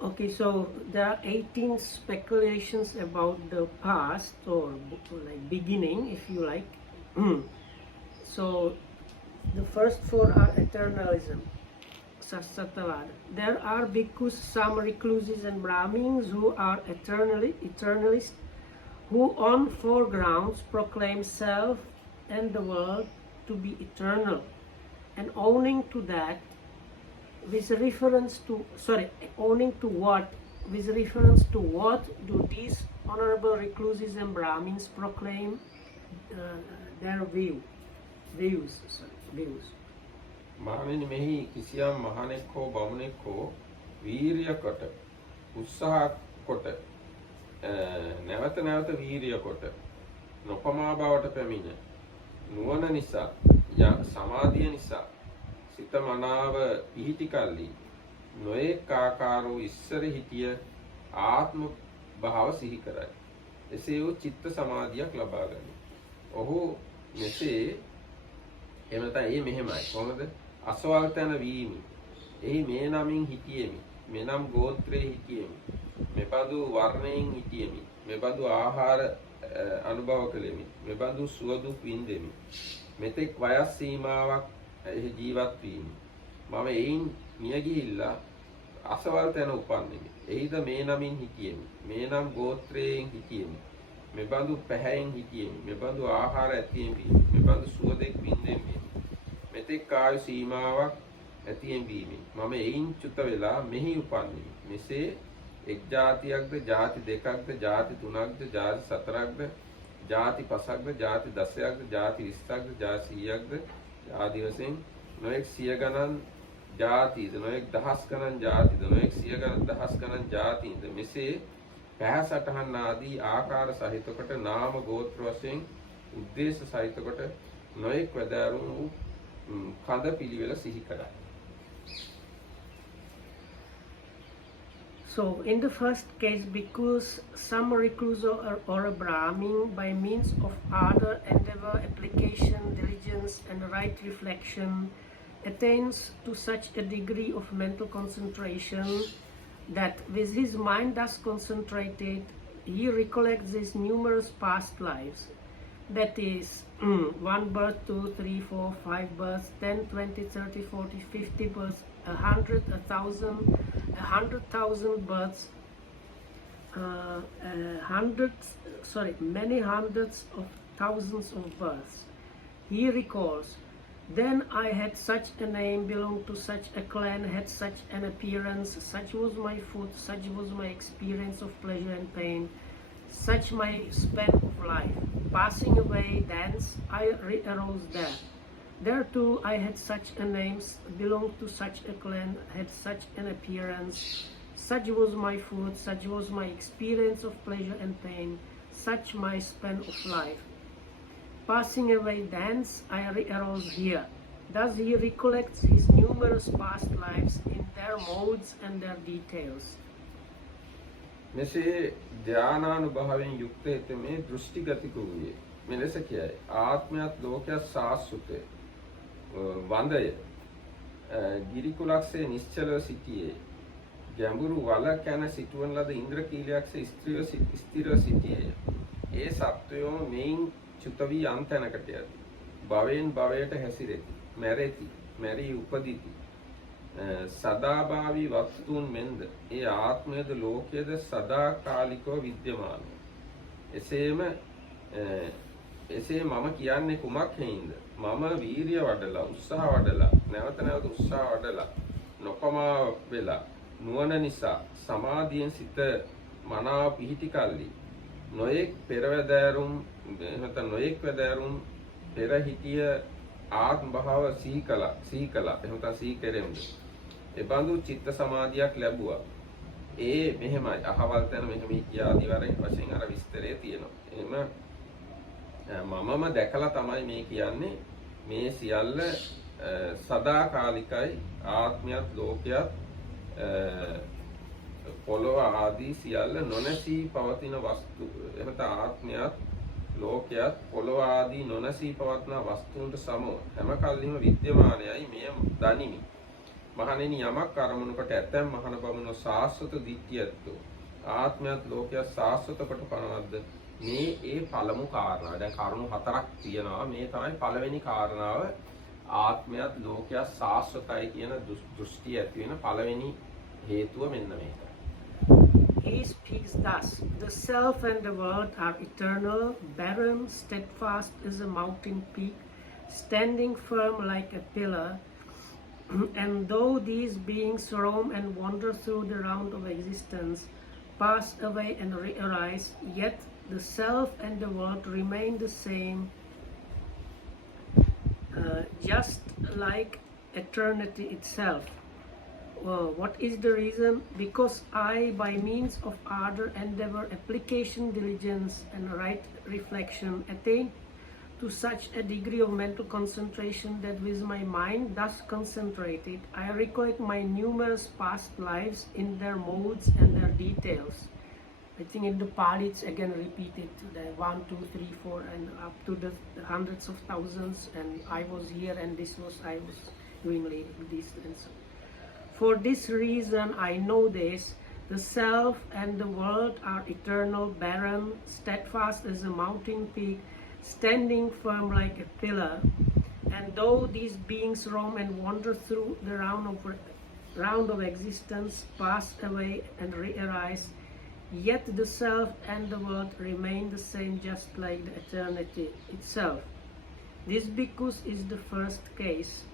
Okay, so there are 18 speculations about the past or like beginning, if you like. So the first four are eternalism, Sasatavad. There are bhikkhus, some recluses and brahmins who are eternalists, who on four grounds proclaim self and the world to be eternal, and owning to that with reference to, owning to what, with reference to what do these honorable recluses and Brahmins proclaim their views. මහණෙනි මෙහි කිසියම් මහණෙක් හෝ බමුණෙක් හෝ වීරිය කොට උත්සාහ කොට නැවත නැවත වීරිය කොට නොපමා බවට පැමිණ නුවණ නිසා සමාධිය නිසා සිත මනාව පිහිටි කල්ලි නොඑක ආකාරෝ ඉස්සර හිටිය ආත්ම භාව සිහි කරයි. එසේ වූ චිත්ත සමාධියක් ලබා ගනී. ඔහු මෙසේ එමෙතන ඒ මෙහෙමයි. කොහොමද? අසවල් තැන වීමි. එහි මේ නමින් හිටියෙමි. මෙනම් ගෝත්‍රයේ හිටියෙමි. මෙබඳු වර්ණයෙන් හිටියෙමි. මෙබඳු ආහාර අනුභව කළෙමි. මෙබඳු සුව දුක් විඳෙමි. මෙතෙක් වයස් සීමාවක් එහි ජීවත් වීමි. මම එයින් මිය ගිහිල්ලා අසවල් තැන උපන්නෙමි. එහිද මේ නමින් හිටියෙමි. මේ නම් ගෝත්‍රයෙන් හිටියෙමි. මෙබඳු පැහැයෙන් හිටියෙමි. මෙබඳු ආහාර ඇතියෙන් වීමි. මෙබඳු සුව දෙක් විඳෙමි. මෙතෙක් ආයු සීමාවක් ඇතියෙන් වීමි. මම එයින් චුත වෙලා මෙහි උපන්නෙමි. මෙසේ එක් ජාතියක්ද, ජාති දෙකක්ද, ජාති තුනක්ද, ජාති සතරක්ද, ජාති පසක්ද, ජාති දසයක්ද, ජාති 20ක්ද, ජාති 100ක්ද, ආදී වශයෙන් නොඑක් සිය ගණන් ජාතිද, නොඑක් දහස් ගණන් ජාතිද, නොඑක් සිය ගණන් දහස් ගණන් ජාතිද, මෙසේ පැහැ සටහන් ආදී ආකාර සහිත කොට නාම ගෝත්‍ර වශයෙන් උද්දේශ සහිත කොට නොඑක් වැදෑරුම් වූ කඳ පිළිවෙල සිහි කරයි. So, in the first case, because some recluse or a Brahmin, by means of ardor, endeavor, application, diligence, and right reflection, attains to such a degree of mental concentration that with his mind thus concentrated, he recollects his numerous past lives. That is, 1 birth, 2, 3, 4, 5 births, 10, 20, 30, 40, 50 births, 100, 1,000, 100,000 births, many hundreds of thousands of births. He recalls, then I had such a name, belonged to such a clan, had such an appearance, such was my food, such was my experience of pleasure and pain, such my span of life. Passing away thence, I arose there. There too I had such a name, belonged to such a clan, had such an appearance, such was my food, such was my experience of pleasure and pain, such my span of life. Passing away thence, I arose here. Thus he recollects his numerous past lives in their modes and their details. මෙසේ ධානානුභවයෙන් යුක්ත හිතේ දෘෂ්ටිගතික වූයේ මෙලෙස කියයි. ආත්මයත් ලෝකයක් සාස්ෘතය වන්දය ගිරිකුලක්සේ නිශ්චලව සිටියේ ගැඹුරු වල කැන සිටුවන ලද ඉන්ද්‍රකීලයක්සේ ස්ථිරව සිටියේ. ඒ සත්වයෝ මෙයින් චුත වී අන්තනකට යති. භවයෙන් භවයට හැසිරෙති. මැරෙති. මැරී උපදිති. සදාභාවී වස්තුන් මෙන්ද ඒ ආත්මයද ලෝකයේද සදාකාලිකව විද්‍යමානයි. එසේ මම කියන්නේ කුමක් හේින්ද? මම වීරිය වඩලා උත්සාහ වඩලා නැවත නැවත උත්සාහ වඩලා නොපමා වෙලා නුවණ නිසා සමාධියෙන් සිත මනාව පිහිටි කල්ලි නොඑක් පෙරවැදෑරුම් එහෙනම් නොඑක් වැදෑරුම් පෙර හිටිය ආත්ම භාව සිහි කළා එහෙනම් සිහි කෙරෙමුද ඒ බඳු චිත්ත සමාධියක් ලැබුවා. ඒ මෙහෙමයි අහවල් තැන මෙහෙම කියා ආදි වශයෙන් අර විස්තරේ තියෙනවා. එහෙම මමම දැකලා තමයි මේ කියන්නේ මේ සියල්ල සදාකාලිකයි. ආත්මයත් ලෝකයත් පොළොව ආදී සියල්ල නොනැසී පවතින වස්තු. එහෙනම් ආත්මයත් ලෝකයත් පොළොව ආදී නොනැසී පවත්නා වස්තුන්ට සමව හැම කල්හිම විද්‍යමානයයි මෙය දනිමි. මහණෙනි යමක් අරමුණකට ඇතැම් මහණ බමුණෝ සාස්වත දිට්ඨියත්ෝ ආත්මයත් ලෝකයත් සාස්වත කොට පනවද්ද මේ ඒ පළමු කාරණාව. දැන් කරුණු හතරක් තියෙනවා. මේ තමයි පළවෙනි කාරණාව. ආත්මයත් ලෝකයත් සාස්වතයි කියන දෘෂ්ටිය ඇති වෙන පළවෙනි හේතුව මෙන්න මේක. He speaks thus: the self and the world are eternal, barren, steadfast as a mountain peak, standing firm like a pillar. And though these beings roam and wander through the round of existence, pass away and re-arise, yet the self and the world remain the same, just like eternity itself. What is the reason? Because I, by means of ardor, endeavor, application, diligence, and right reflection, attain to such a degree of mental concentration that with my mind thus concentrated, I recollect my numerous past lives in their modes and their details. I think in the Pali it's again repeated, the 1, 2, 3, 4, and up to the hundreds of thousands, and I was here and I was doing this and so. For this reason I know this, the self and the world are eternal, barren, steadfast as a mountain peak, standing firm like a pillar. And though these beings roam and wander through the round of existence, pass away and re-arise, yet the self and the world remain the same, just like the eternity itself. This bhikkhus is the first case.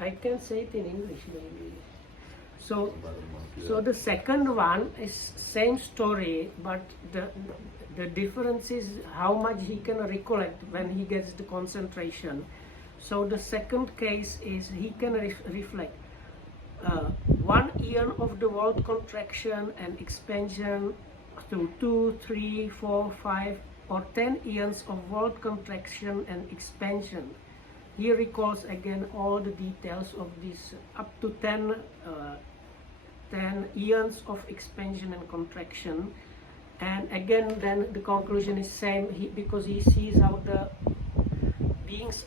I can say it in English maybe. So the second one is same story, but the difference is how much he can recollect when he gets the concentration. So the second case is he can reflect 1 year of the world contraction and expansion through 2, 3, 4, 5 or 10 years of world contraction and expansion. He recalls again all the details of this up to 10 years of expansion and contraction. And again then the conclusion is same, because he sees how the beings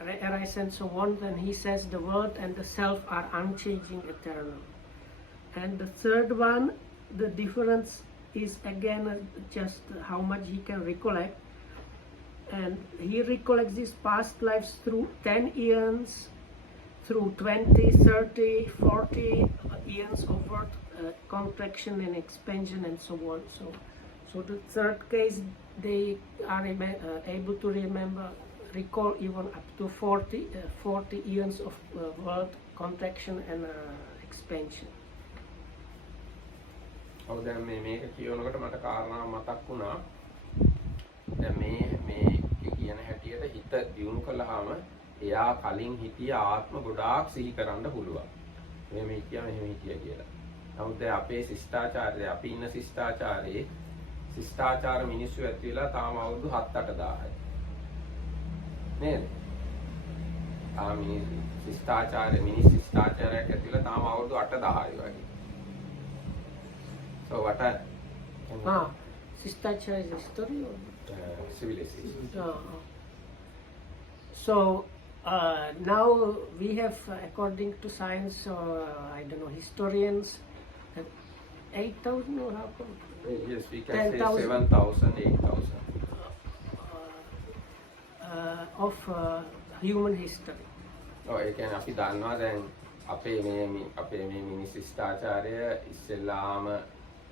arise and so on, then he says the world and the self are unchanging, eternal. And the third one, the difference is again just how much he can recollect, and he recollects his past lives through 10 years, through 20, 30, 40 years of world contraction and expansion and so on. So the third case, they are able to recall even up to 40 years of world contraction and expansion. ඔව් දැන් මේක කියනකොට මට කාරණා මතක් වුණා. දැන් මේ කියන හැටියට හිත දියුණු කළාම එයා කලින් හිටිය ආත්ම ගොඩාක් සිහි කරන්න පුළුවන්. මෙහෙම හිටියා මෙහෙම හිටියා කියලා. නමුත් දැන් අපේ ශිෂ්ටාචාරය, අපි ඉන්න ශිෂ්ටාචාරයේ ශිෂ්ටාචාර මිනිස්සු ඇති වෙලා තාම අවුරුදු 7-8000යි. නේද? මිනිස් ශිෂ්ටාචාරයක් ඇති වෙලා තාම අවුරුදු 8-10යි වගේ. So what Shistachara is a story or civilization. So now we have, according to science, I don't know, historians, 8,000 or how come? Yes, we can 10, say 000. 7,000, 8,000. Of human history. ඒ කියන්නේ අපි දන්නවා දැන් අපේ මේ මිනිස් ශිෂ්ටාචාරය ඉස්සෙල්ලාම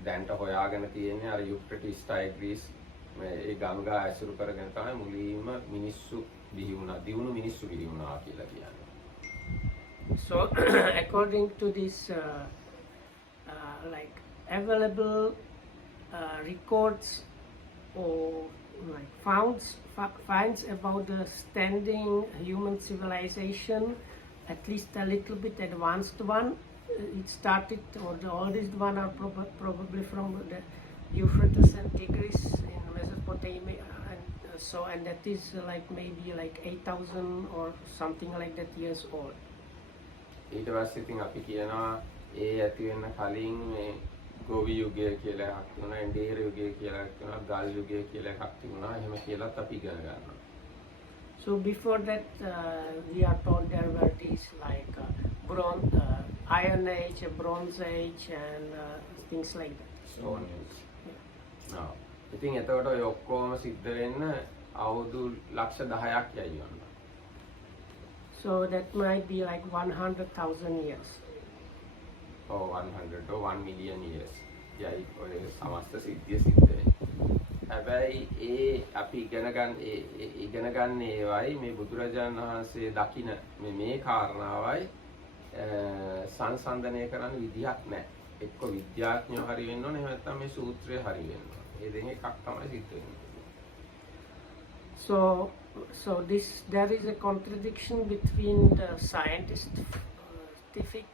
දැන්ට හොයාගෙන තියෙන්නේ අර යුක්‍රටිස් ටයිග්‍රීස් මේ ගංගා ඇසුරු කරගෙන තමයි මුලින්ම මිනිස්සු බිහි වුණා, දියුණු මිනිස්සු බිහි වුණා කියලා කියන්නේ. So according to this like available records or like finds about the standing human civilization, at least a little bit advanced one, it started, or the oldest one are probably from the Euphrates and Tigris in Mesopotamia, and that is like maybe like 8,000 or something like that years old. ඊට පස්සේ ඉතින් අපි කියනවා ඒ ඇති වෙන්න කලින් මේ ගෝවි යුගය කියලා එකක් තිබුණා, ඉන්දීර යුගය කියලා එකක් තිබුණා, ගල් යුගය කියලා එකක් තිබුණා. එහෙම කියලාත් අපි ඉගෙන ගන්නවා. So before that, we are told there were these like Iron Age, Bronze Age, and things like that. Stone Age. Now, ඉතින් එතකොට ඔය ඔක්කොම සිද්ධ වෙන්න අවුරුදු ලක්ෂ 10ක් යයි වුණා. So that might be like 100,000 years. or 100 or 1 million years. යයි ඔය සමස්ත සිද්ධිය සිද්ධ වෙන්නේ. හැබැයි අපි ඉගෙන ගන්න ඒවයි මේ බුදුරජාණන් වහන්සේ දකින මේ කාරණාවයි සංසන්දනය කරන්න විදිහක් නැහැ. එක්ක විද්‍යාඥයෝ හරි වෙන්න ඕනේ, එහෙම නැත්නම් මේ සූත්‍රය හරි වෙන්න ඕනේ. මේ දෙක එකක් තමයි සිද්ධ වෙන්නේ. So there is a contradiction between the scientific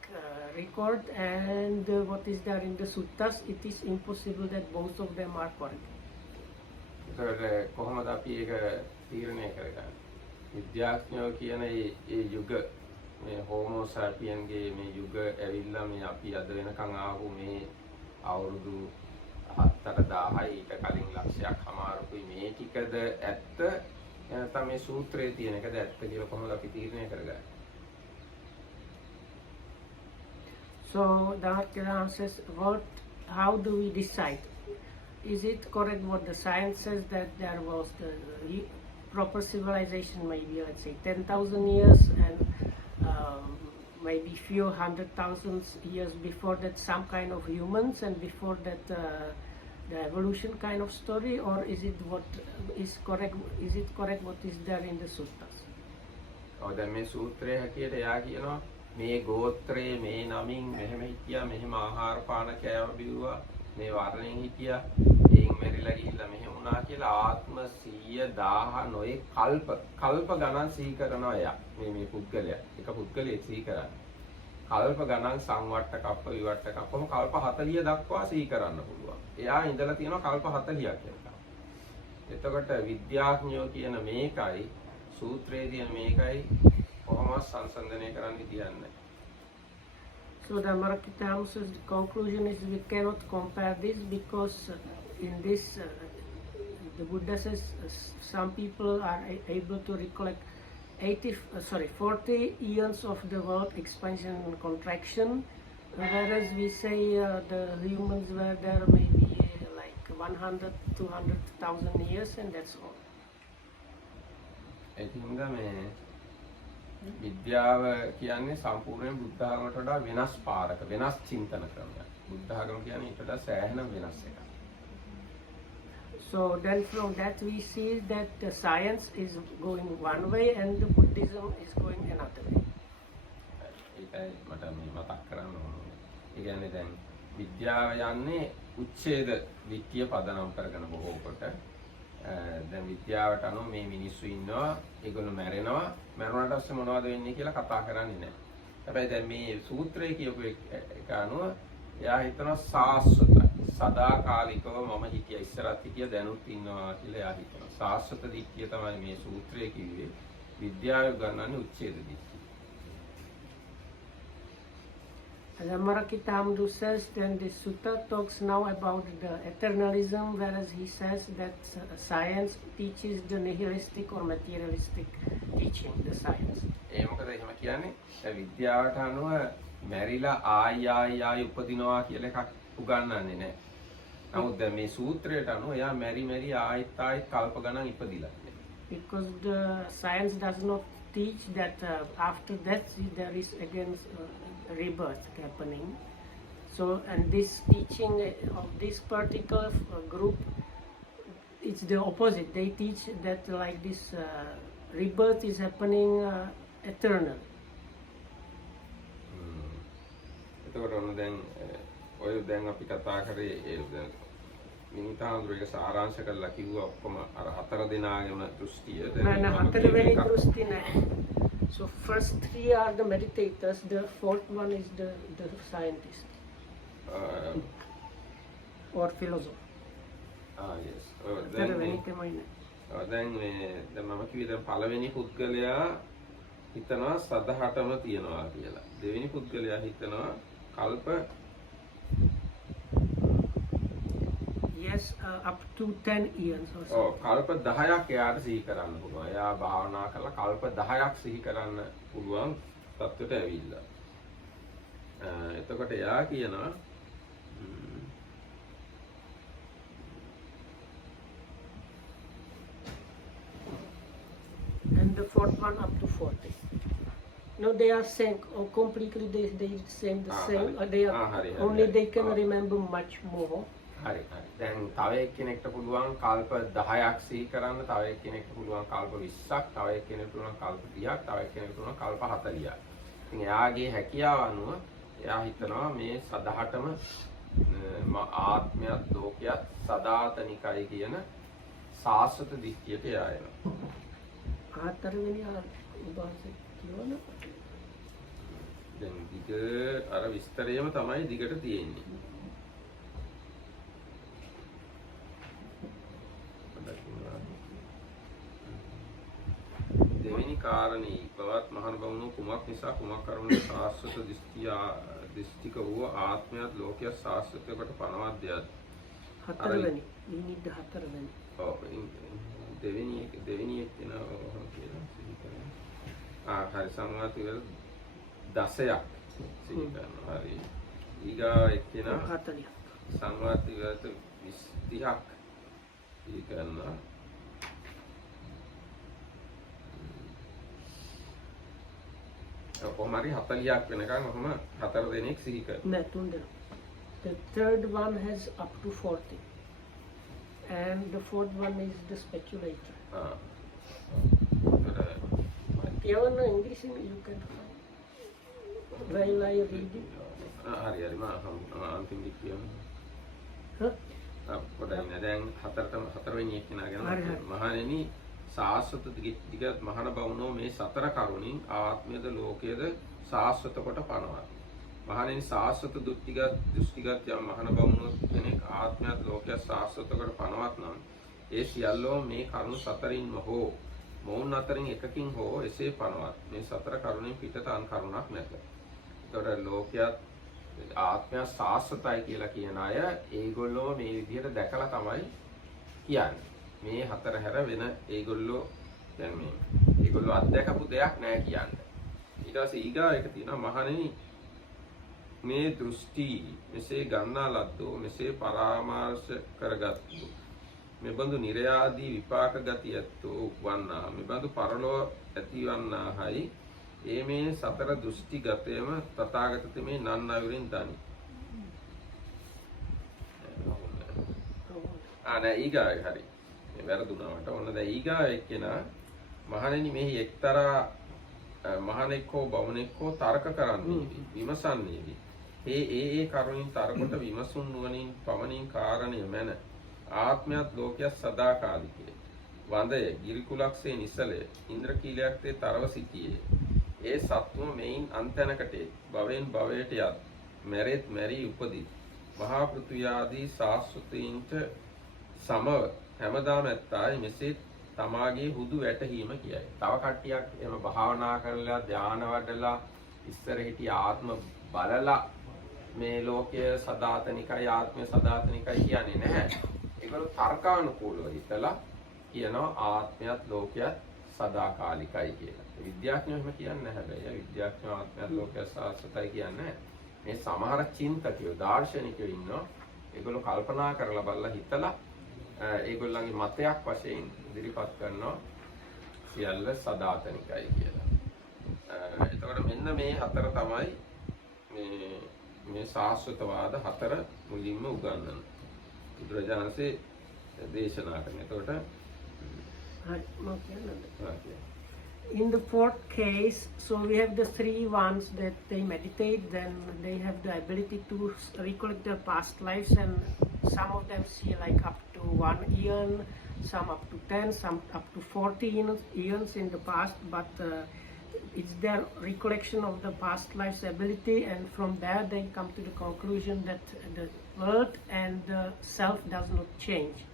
record and what is there in the suttas. It is impossible that both of them are correct. ඒකට කොහොමද අපි ඒක තීරණය කරගන්නේ? විද්‍යාඥයෝ කියන ඒ යුග මේ හෝමෝ සැපියන්ගේ මේ යුග ඇවිල්ලා මේ අපි අද වෙනකන් ආපු මේ අවුරුදු 7000යි ඊට කලින් ලක්ෂයක් හමාරුකුයි මේ ටිකද ඇත්ත නැත්නම් මේ සූත්‍රයේ තියෙන එකද ඇත්ත කියලා කොහොමද අපි තීරණය කරගන්නේ? So Dharmakira says, how do we decide? Is it correct what the science says, that there was the proper civilization maybe, let's say 10,000 years, and maybe few 100,000 years before that some kind of humans, and before that the evolution kind of story, or is it what is correct? Is it correct what is there in the suttas? දැන් මේ සූත්‍රයේ හැටියට එයා කියනවා මේ ගෝත්‍රයේ මේ නමින් මෙහෙම හිටියා, මෙහෙම ආහාර පාන කෑම බිව්වා, මේ වර්ණයෙන් හිටියා, එයින් මෙරිලා ගිහිල්ලා මෙහෙම වුණා කියලා ආත්ම 100,000 නොයේ කල්ප ගණන් සිහි කරනවා එයා. මේ පුද්ගලයා එක පුද්ගලයෙක් සිහි කරන්නේ. කල්ප ගණන් සංවට්ට කප්ප විවට්ට කප්පම කල්ප 40 දක්වා සිහි කරන්න පුළුවන්. එයා ඉඳලා තියෙනවා කල්ප 40ක් කියලා. එතකොට විද්‍යාඥයෝ කියන මේකයි සූත්‍රයේ තියෙන මේකයි කොහොමද සංසන්දනය කරන්න කියන්නේ. So the Dharmakira says the conclusion is we cannot compare this because in this the Buddha says some people are able to recollect 40 eons of the world expansion and contraction, whereas we say the humans were there maybe like 100-200,000 years, and that's all. ඒකින්ද මේ විද්‍යාව කියන්නේ සම්පූර්ණයෙන් බුද්ධ ආගමට වඩා වෙනස් පාරක වෙනස් චින්තන ක්‍රමයක්. බුද්ධ ආගම කියන්නේ ඊට වඩා සෑහෙන වෙනස් එකක්. So then from that we see that the science is going one way and the Buddhism is going another way. ඒකයි මට මේ මතක් කරන්න ඕනේ. ඒ කියන්නේ දැන් විද්‍යාව යන්නේ උච්ඡේද විත්‍ය පදනම් කරගෙන බොහෝ කොට දැන් විද්‍යාවට අනුව මේ මිනිස්සු ඉන්නවා, ඒගොල්ලෝ මැරෙනවා, මැරුණාට පස්සේ මොනවද වෙන්නේ කියලා කතා කරන්නේ නැහැ. හැබැයි දැන් මේ සූත්‍රයේ කියපු එක අනුව එයා හිතනවා සාස්වතයි, සදාකාලිකව මම හිතියා, ඉස්සරත් හිතියා, දැනුත් ඉන්නවා කියලා එයා හිතනවා. සාස්වත දිට්ඨිය තමයි මේ සූත්‍රයේ කිව්වේ. විද්‍යාව ගන්නන්නේ උච්ඡේද දිට්ඨිය. Dhammakira says then the sutta talks now about the eternalism, whereas he says that science teaches the nihilistic or materialistic teaching, the science. ඒ මොකද එහෙම කියන්නේ? විද්‍යාවට අනුව මැරිලා ආයි උපදිනවා කියලා එකක් උගන්වන්නේ නැහැ. නමුත් දැන් මේ සූත්‍රයට අනුව එයා මැරි ආයෙත් කල්ප ගණන් ඉපදිලා. Because the science does not teach that after death there is again rebirth happening. So, and this teaching of this particular group, it's the opposite. They teach that like this rebirth is happening eternal. එතකොට ඔන්න දැන් ඔය දැන් අපි කතා කරේ මිනිතාඳුර එක සාරාංශ කරලා කිව්වා ඔක්කොම අර හතර දෙනාගේම දෘෂ්ටිය. නෑ හතරවෙනි දෘෂ්ටි නෑ. So first three are the meditators, the fourth one is the scientist or philosopher. Yes. දැන් මම කිව්වේ දැන් පළවෙනි පුද්ගලයා හිතනවා සදහටම තියනවා කියලා. දෙවෙනි පුද්ගලයා හිතනවා කල්ප yes up to 10 years or so. කල්ප 10ක් එයාට සිහි කරන්න පුළුවන්. එයා භාවනා කරලා කල්ප 10ක් සිහි කරන්න පුළුවන් තත්ත්වයට ඇවිල්ලා. එතකොට එයා කියනවා and the fourth one up to 40. No, they are same. Or completely they same the same. Or they are hari, only hari. they can remember much more. හරි හරි. දැන් තව එක්කෙනෙක්ට පුළුවන් කල්ප 10ක් සිහි කරන්න, තව එක්කෙනෙක්ට පුළුවන් කල්ප 20ක්, තව එක්කෙනෙක්ට පුළුවන් කල්ප 30ක්, තව එක්කෙනෙක්ට පුළුවන් කල්ප 40ක්. ඉතින් එයාගේ හැකියාව අනුව එයා හිතනවා මේ සදහටම ආත්මයත් ලෝකයත් සදාතනිකයි කියන සාස්වත දිට්ඨියට එයා එනවා. හතරවෙනි උදාහරණයක් කියවන. දැන් දිග අර විස්තරයම තමයි දිගට තියෙන්නේ. දෙවෙනි කාරණේ බවත් මහානුභාවනෝ කුමක් නිසා කුමක් කරුණේ සාස්වත දිස්තික වූ ආත්මයත් ලෝකයක් සාස්වතයකට පනවද්දයත්. හතරවෙනි. we need the හතරවෙනි. ඔව් දෙවෙනි එක කියලා සිහි කරනවා. හරි සංවාති වල 10ක් සිහි කරනවා. හරි. ඊගා එක්කෙනා 40ක්. සංවාති වලට 30ක් සිහි කරනවා. කොහොම හරි 40ක් වෙනකන් ඔහොම 4 දෙනෙක් සිහි කරනවා. නෑ 3 දෙනෙක්. The third one has up to 40. And the fourth one is the speculator. Even in English you can find. While I read it. හරි හරි මම අන්තිම දික් කියනවා. Huh? පොඩ්ඩක් නෑ දැන් හතරවෙනි එක්කෙනා ගැන මහණෙනි සාස්වත දිගත් මහාන බවුනෝ මේ සතර කරුණින් ආත්මයද ලෝකයේද සාස්වත කොට පනවා. මහණෙනි සාස්වත දෘෂ්ටිගත යම් මහාන බවුනෝ කෙනෙක් ආත්මයත් ලෝකයත් සාස්වත කොට පනවත් නම් ඒ සියල්ලෝ මේ කරුණු සතරින්ම හෝ මොවුන් අතරින් එකකින් හෝ එසේ පනවත්. මේ සතර කරුණෙන් පිටත අන් කරුණක් නැත. ඒතකොට ලෝකයත් ආත්මය සාස්වතයි කියලා කියන අය ඒගොල්ලෝ මේ විදිහට දැකලා තමයි කියන්නේ. මේ හතර හැර වෙන ඒගොල්ලෝ දැන් මේ ඒගොල්ලෝ අත්දැකපු දෙයක් නෑ කියන්නේ. ඊට පස්සේ ඊගා එක තියෙනවා මහණෙනි මේ දෘෂ්ටි මෙසේ ගන්නා ලද්දෝ මෙසේ පරාමාර්ශ කරගත්තු මේ බඳු නිර්යාදී විපාක ගති ඇත්තෝ වන්නා මේ බඳු පරලෝ ඇතිවන්නාහයි ඒ මේ සතර දෘෂ්ටි ගතයම තථාගත තෙමේ නන් අයුරින් දනි. නෑ ඊගා හරි. වැරදුනාට ඔන්න දැන් ඊගා එක්කෙනා මහණෙනි මෙහි එක්තරා මහණෙක් හෝ බමුණෙක් හෝ තර්ක කරන්නේ විමසන්නේ ඒ කරුණින් තරකට විමසුන් නුවණින් පමණින් කාරණය මැන ආත්මයත් ලෝකයක් සදාකාලිකය වන්දය ගිරිකුලක්සේ නිසලය ඉන්ද්‍රකීලයක්තේ තරව සිටියේ ඒ සත්වම මෙයින් අන්තනකට භවෙන් භවයට යත් මැරෙත් මැරී උපදිත් මහා පෘථිවි ආදී සාස්වතීන්ට සමව හැමදාම ඇත්තායි මෙසේ තමාගේ හුදු වැටහීම කියයි. තව කට්ටියක් එහෙම භාවනා කරලා ධානය වඩලා ඉස්සර හිටිය ආත්ම බලලා මේ ලෝකය සදාතනිකයි ආත්මය සදාතනිකයි කියන්නේ නැහැ. ඒගොල්ලෝ තර්කානුකූලව හිතලා කියනවා ආත්මයත් ලෝකයත් සදාකාලිකයි කියලා. විද්‍යාඥයෝ එහෙම කියන්නේ නැහැ හැබැයි. විද්‍යාඥයෝ ආත්මයත් ලෝකයත් සාස්වතයි කියන්නේ නැහැ. මේ සමහර චින්තකයෝ දාර්ශනිකයෝ ඉන්නවා. ඒගොල්ලෝ කල්පනා කරලා බලලා හිතලා ඒගොල්ලන්ගේ මතයක් වශයෙන් ඉදිරිපත් කරනවා සියල්ල සදාතනිකයි කියලා. එතකොට මෙන්න මේ හතර තමයි මේ සාස්වතවාද හතර මුලින්ම උගන්වන. බුදුරජාණන්සේ දේශනා කරන. එතකොට in the fourth case, so we have the three ones that they meditate, then they have the ability to recollect their past lives, and some of them see like up to 1 eon, some up to 10, some up to 14 eons in the past, but it's their recollection of the past life's ability, and from there they come to the conclusion that the world and the self does not change.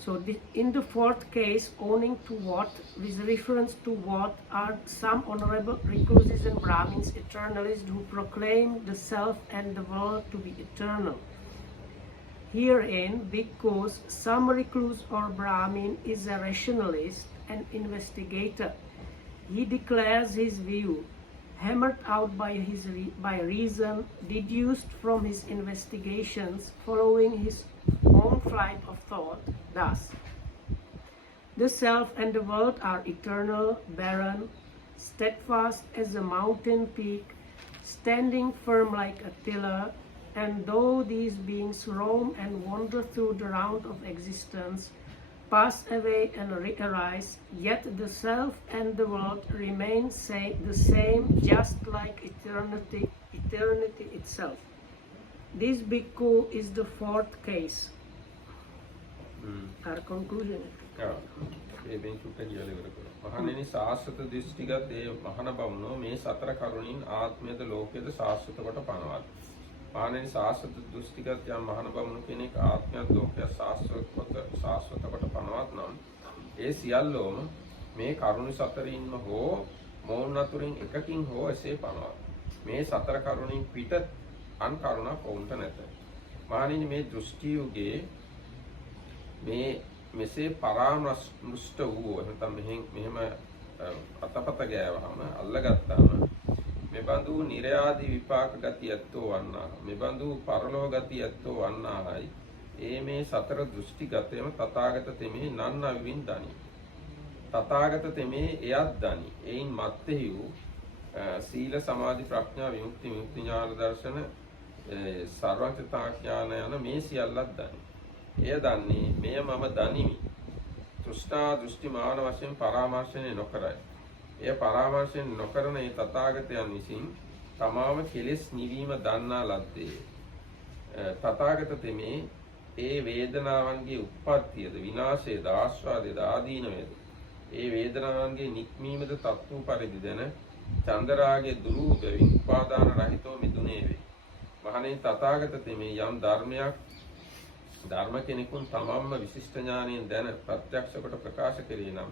So in the fourth case, owning to what, with reference to what, are some honorable recluses and Brahmins, eternalists, who proclaim the self and the world to be eternal. Herein, because some recluse or Brahmin is a rationalist and investigator, he declares his view, hammered out by reason, deduced from his investigations, following his own flight of thought. Thus, the self and the world are eternal, barren, steadfast as a mountain peak, standing firm like a pillar. And though these beings roam and wander through the round of existence, pass away and re-arise, yet the self and the world remain the same, just like eternity itself. This bhikkhu is the fourth case. Our conclusion. ඒ බෙන් සුට්ට කියලා ඉවර කරනවා. මහණෙනි සාස්වත දෘෂ්ටිගත ඒ මහණ බවුනෝ මේ සතර කරුණින් ආත්මයද ලෝකයේද සාස්වත කොට පනවයි. මහණෙනි සාස්වත දෘෂ්ටිගත යම් මහණ බවුණු කෙනෙක් ආත්මයත් ලෝකයත් සාස්වත කොට පනවත් නම් ඒ සියල්ලෝම මේ කරුණු සතරින්ම හෝ මෝහන අතුරින් එකකින් හෝ එසේ පනවයි. මේ සතර කරුණින් පිට අන් කරුණක් වුන්ට නැත. මහණෙනි මේ දෘෂ්ටියුගේ මේ මෙසේ පරාමෘෂ්ට වූ නැත්නම් මෙහෙම අතපත ගෑවහම අල්ලගත්තාම මෙබඳු නිර්යාදී විපාක ගති ඇත්තෝ වන්නා මෙබඳු පරලෝක ගති ඇත්තෝ වන්නායි ඒ මේ සතර දෘෂ්ටි ගතේම තථාගත තෙමේ නන්නවින් දනි තථාගත තෙමේ එයත් දනි එයින් මත්තෙහි වූ සීල සමාධි ප්‍රඥා විමුක්ති ඥාන දර්ශන සර්වඥතා ඥාන යන මේ සියල්ලක් දනි එය දන්නේ මෙය මම දනිමි. තෘෂ්ණා දෘෂ්ටි මාන වශයෙන් පරාමර්ශනය නොකරයි. එය පරාමර්ශනය නොකරන ඒ තථාගතයන් විසින් තමාම කෙලෙස් නිවීම දන්නා ලද්දේ. තථාගත තෙමේ ඒ වේදනාවන්ගේ උප්පත්තියද විනාශයද ආස්වාදයද ආදීනවයද ඒ වේදනාවන්ගේ නික්මීමද තත්ත්ව පරිදි දැන චන්දරාගයේ දුරු බැවින් උපාදාන රහිතව මිදුනේ වේ. මහණෙනි තථාගත තෙමේ යම් ධර්ම කෙනෙකුන් තමම්ම විශිෂ්ට ඥානයෙන් දැන ප්‍රත්‍යක්ෂ කොට ප්‍රකාශ කෙරේ නම්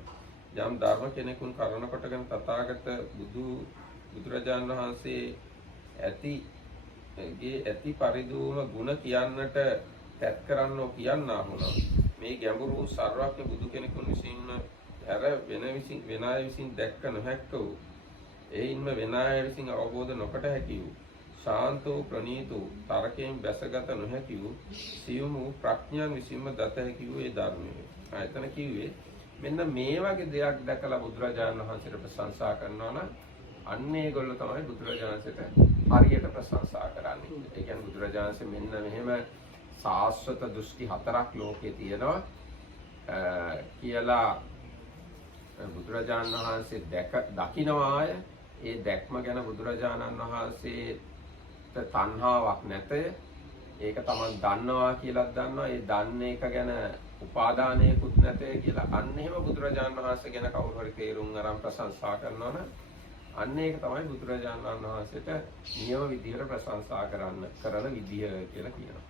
යම් ධර්ම කෙනෙකුන් කරුණ කොටගෙන තථාගත බුදුරජාණන් වහන්සේ ඇති පරිදුම ගුණ කියන්නට තැත් කරන්නෝ කියන්නා වුණා මේ ගැඹුරු සර්වඥ බුදු කෙනෙකුන් විසින්ම අර වෙන අය විසින් දැක්ක නොහැක්ක වූ එයින්ම වෙන අය විසින් අවබෝධ නොකොට හැකි වූ ශාන්තෝ ප්‍රණීතෝ තරකයෙන් බැසගත නොහැකි වූ සියුම් වූ ප්‍රඥාන් විසින්ම දත හැකි වූ ඒ ධර්මයේ. ආයතන කිව්වේ මෙන්න මේ වගේ දෙයක් දැකලා බුදුරජාණන් වහන්සේට ප්‍රශංසා කරනවා නම් අන්න ඒගොල්ලෝ තමයි බුදුරජාණන්සේට හරියට ප්‍රශංසා කරන්නේ. ඒ කියන්නේ බුදුරජාණන්සේ මෙන්න මෙහෙම සාස්වත දෘෂ්ටි හතරක් ලෝකේ තියෙනවා කියලා බුදුරජාණන් වහන්සේ දකින්නවාය. ඒ දැක්ම ගැන බුදුරජාණන් වහන්සේ තණ්හාවක් නැත. ඒක තමන් දන්නවා කියලා දන්නවා. ඒ දන්න එක ගැන උපාදානයකුත් නැත කියලා අන්න එහෙම බුදුරජාණන් වහන්සේ ගැන කවුරු හරි තේරුම් අරන් ප්‍රශංසා කරනවා නම් අන්න ඒක තමයි බුදුරජාණන් වහන්සේට නියම විදිහට ප්‍රශංසා කරන විදිහ කියලා කියනවා.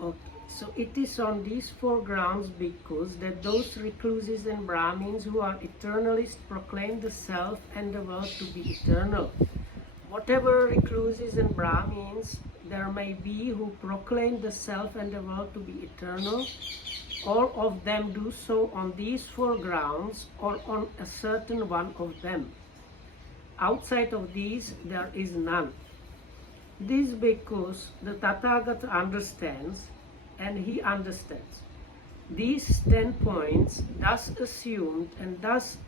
Okay. So it is on these four grounds, bhikkhus, that those recluses and brahmins who are eternalists proclaim the self and the world to be eternal. Whatever recluses and brahmins there may be who proclaim the self and the world to be eternal, all of them do so on these four grounds or on a certain one of them. Outside of these there is none. These bhikkhus the Tathagata understands, and he understands. These 10 points, thus assumed and thus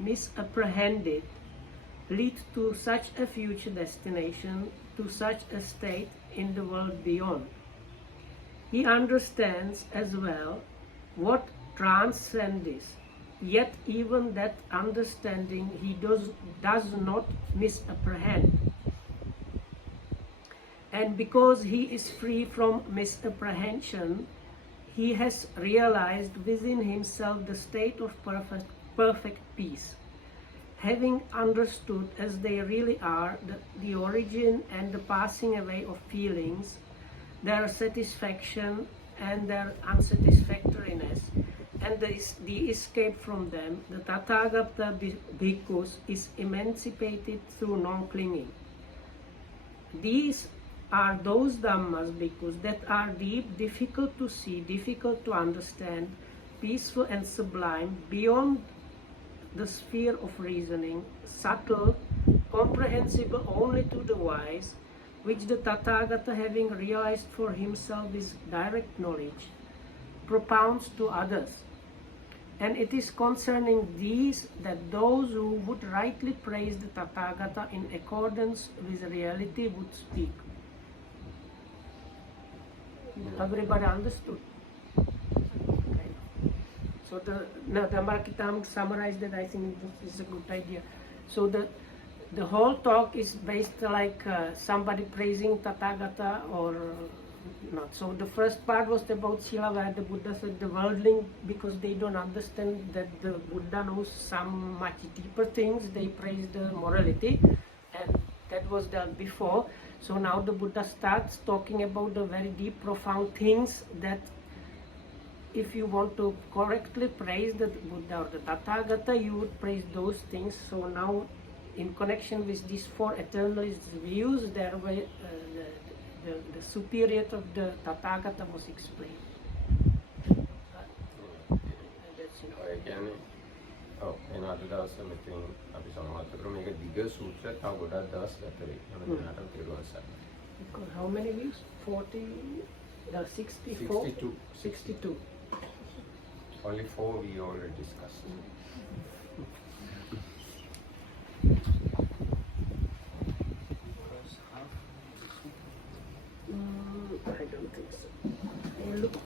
misapprehended, lead to such a future destination, to such a state in the world beyond. He understands as well what transcends this, yet even that understanding he does not misapprehend. And because he is free from misapprehension, he has realized within himself the state of perfect peace. Having understood as they really are the origin and the passing away of feelings, their satisfaction and their unsatisfactoriness, and the escape from them, the Tathagata bhikkhus is emancipated through non-clinging. These are those dhammas, bhikkhus, that are deep, difficult to see, difficult to understand, peaceful and sublime, beyond the sphere of reasoning, subtle, comprehensible only to the wise, which the Tathagata, having realized for himself this direct knowledge, propounds to others. And it is concerning these that those who would rightly praise the Tathagata in accordance with reality would speak. Everybody understood? Okay. So the Markitam summarized that. I think this is a good idea. So the whole talk is based like somebody praising Tathagata or not. So the first part was about Sila, where the Buddha said the worldling, because they don't understand that the Buddha knows some much deeper things, they praise the morality, and that was done before. So now the Buddha starts talking about the very deep, profound things that if you want to correctly praise the Buddha or the Tathagata, you would praise those things. So now, in connection with these four eternalist views, there were the superiority of the Tathagata was explained. That's it. ඔය කියන්නේ ඔව් එන අද දවසේ මෙතන අපි සමහත් කරමු මේක දිග සූත්‍රය තව ගොඩක් දවස් ගත වෙයි. හැම දිනකටම තේරුවන් sir. Because how many views? 40, 64? 62. 62. Only 4 we already discussed. I don't think so. I look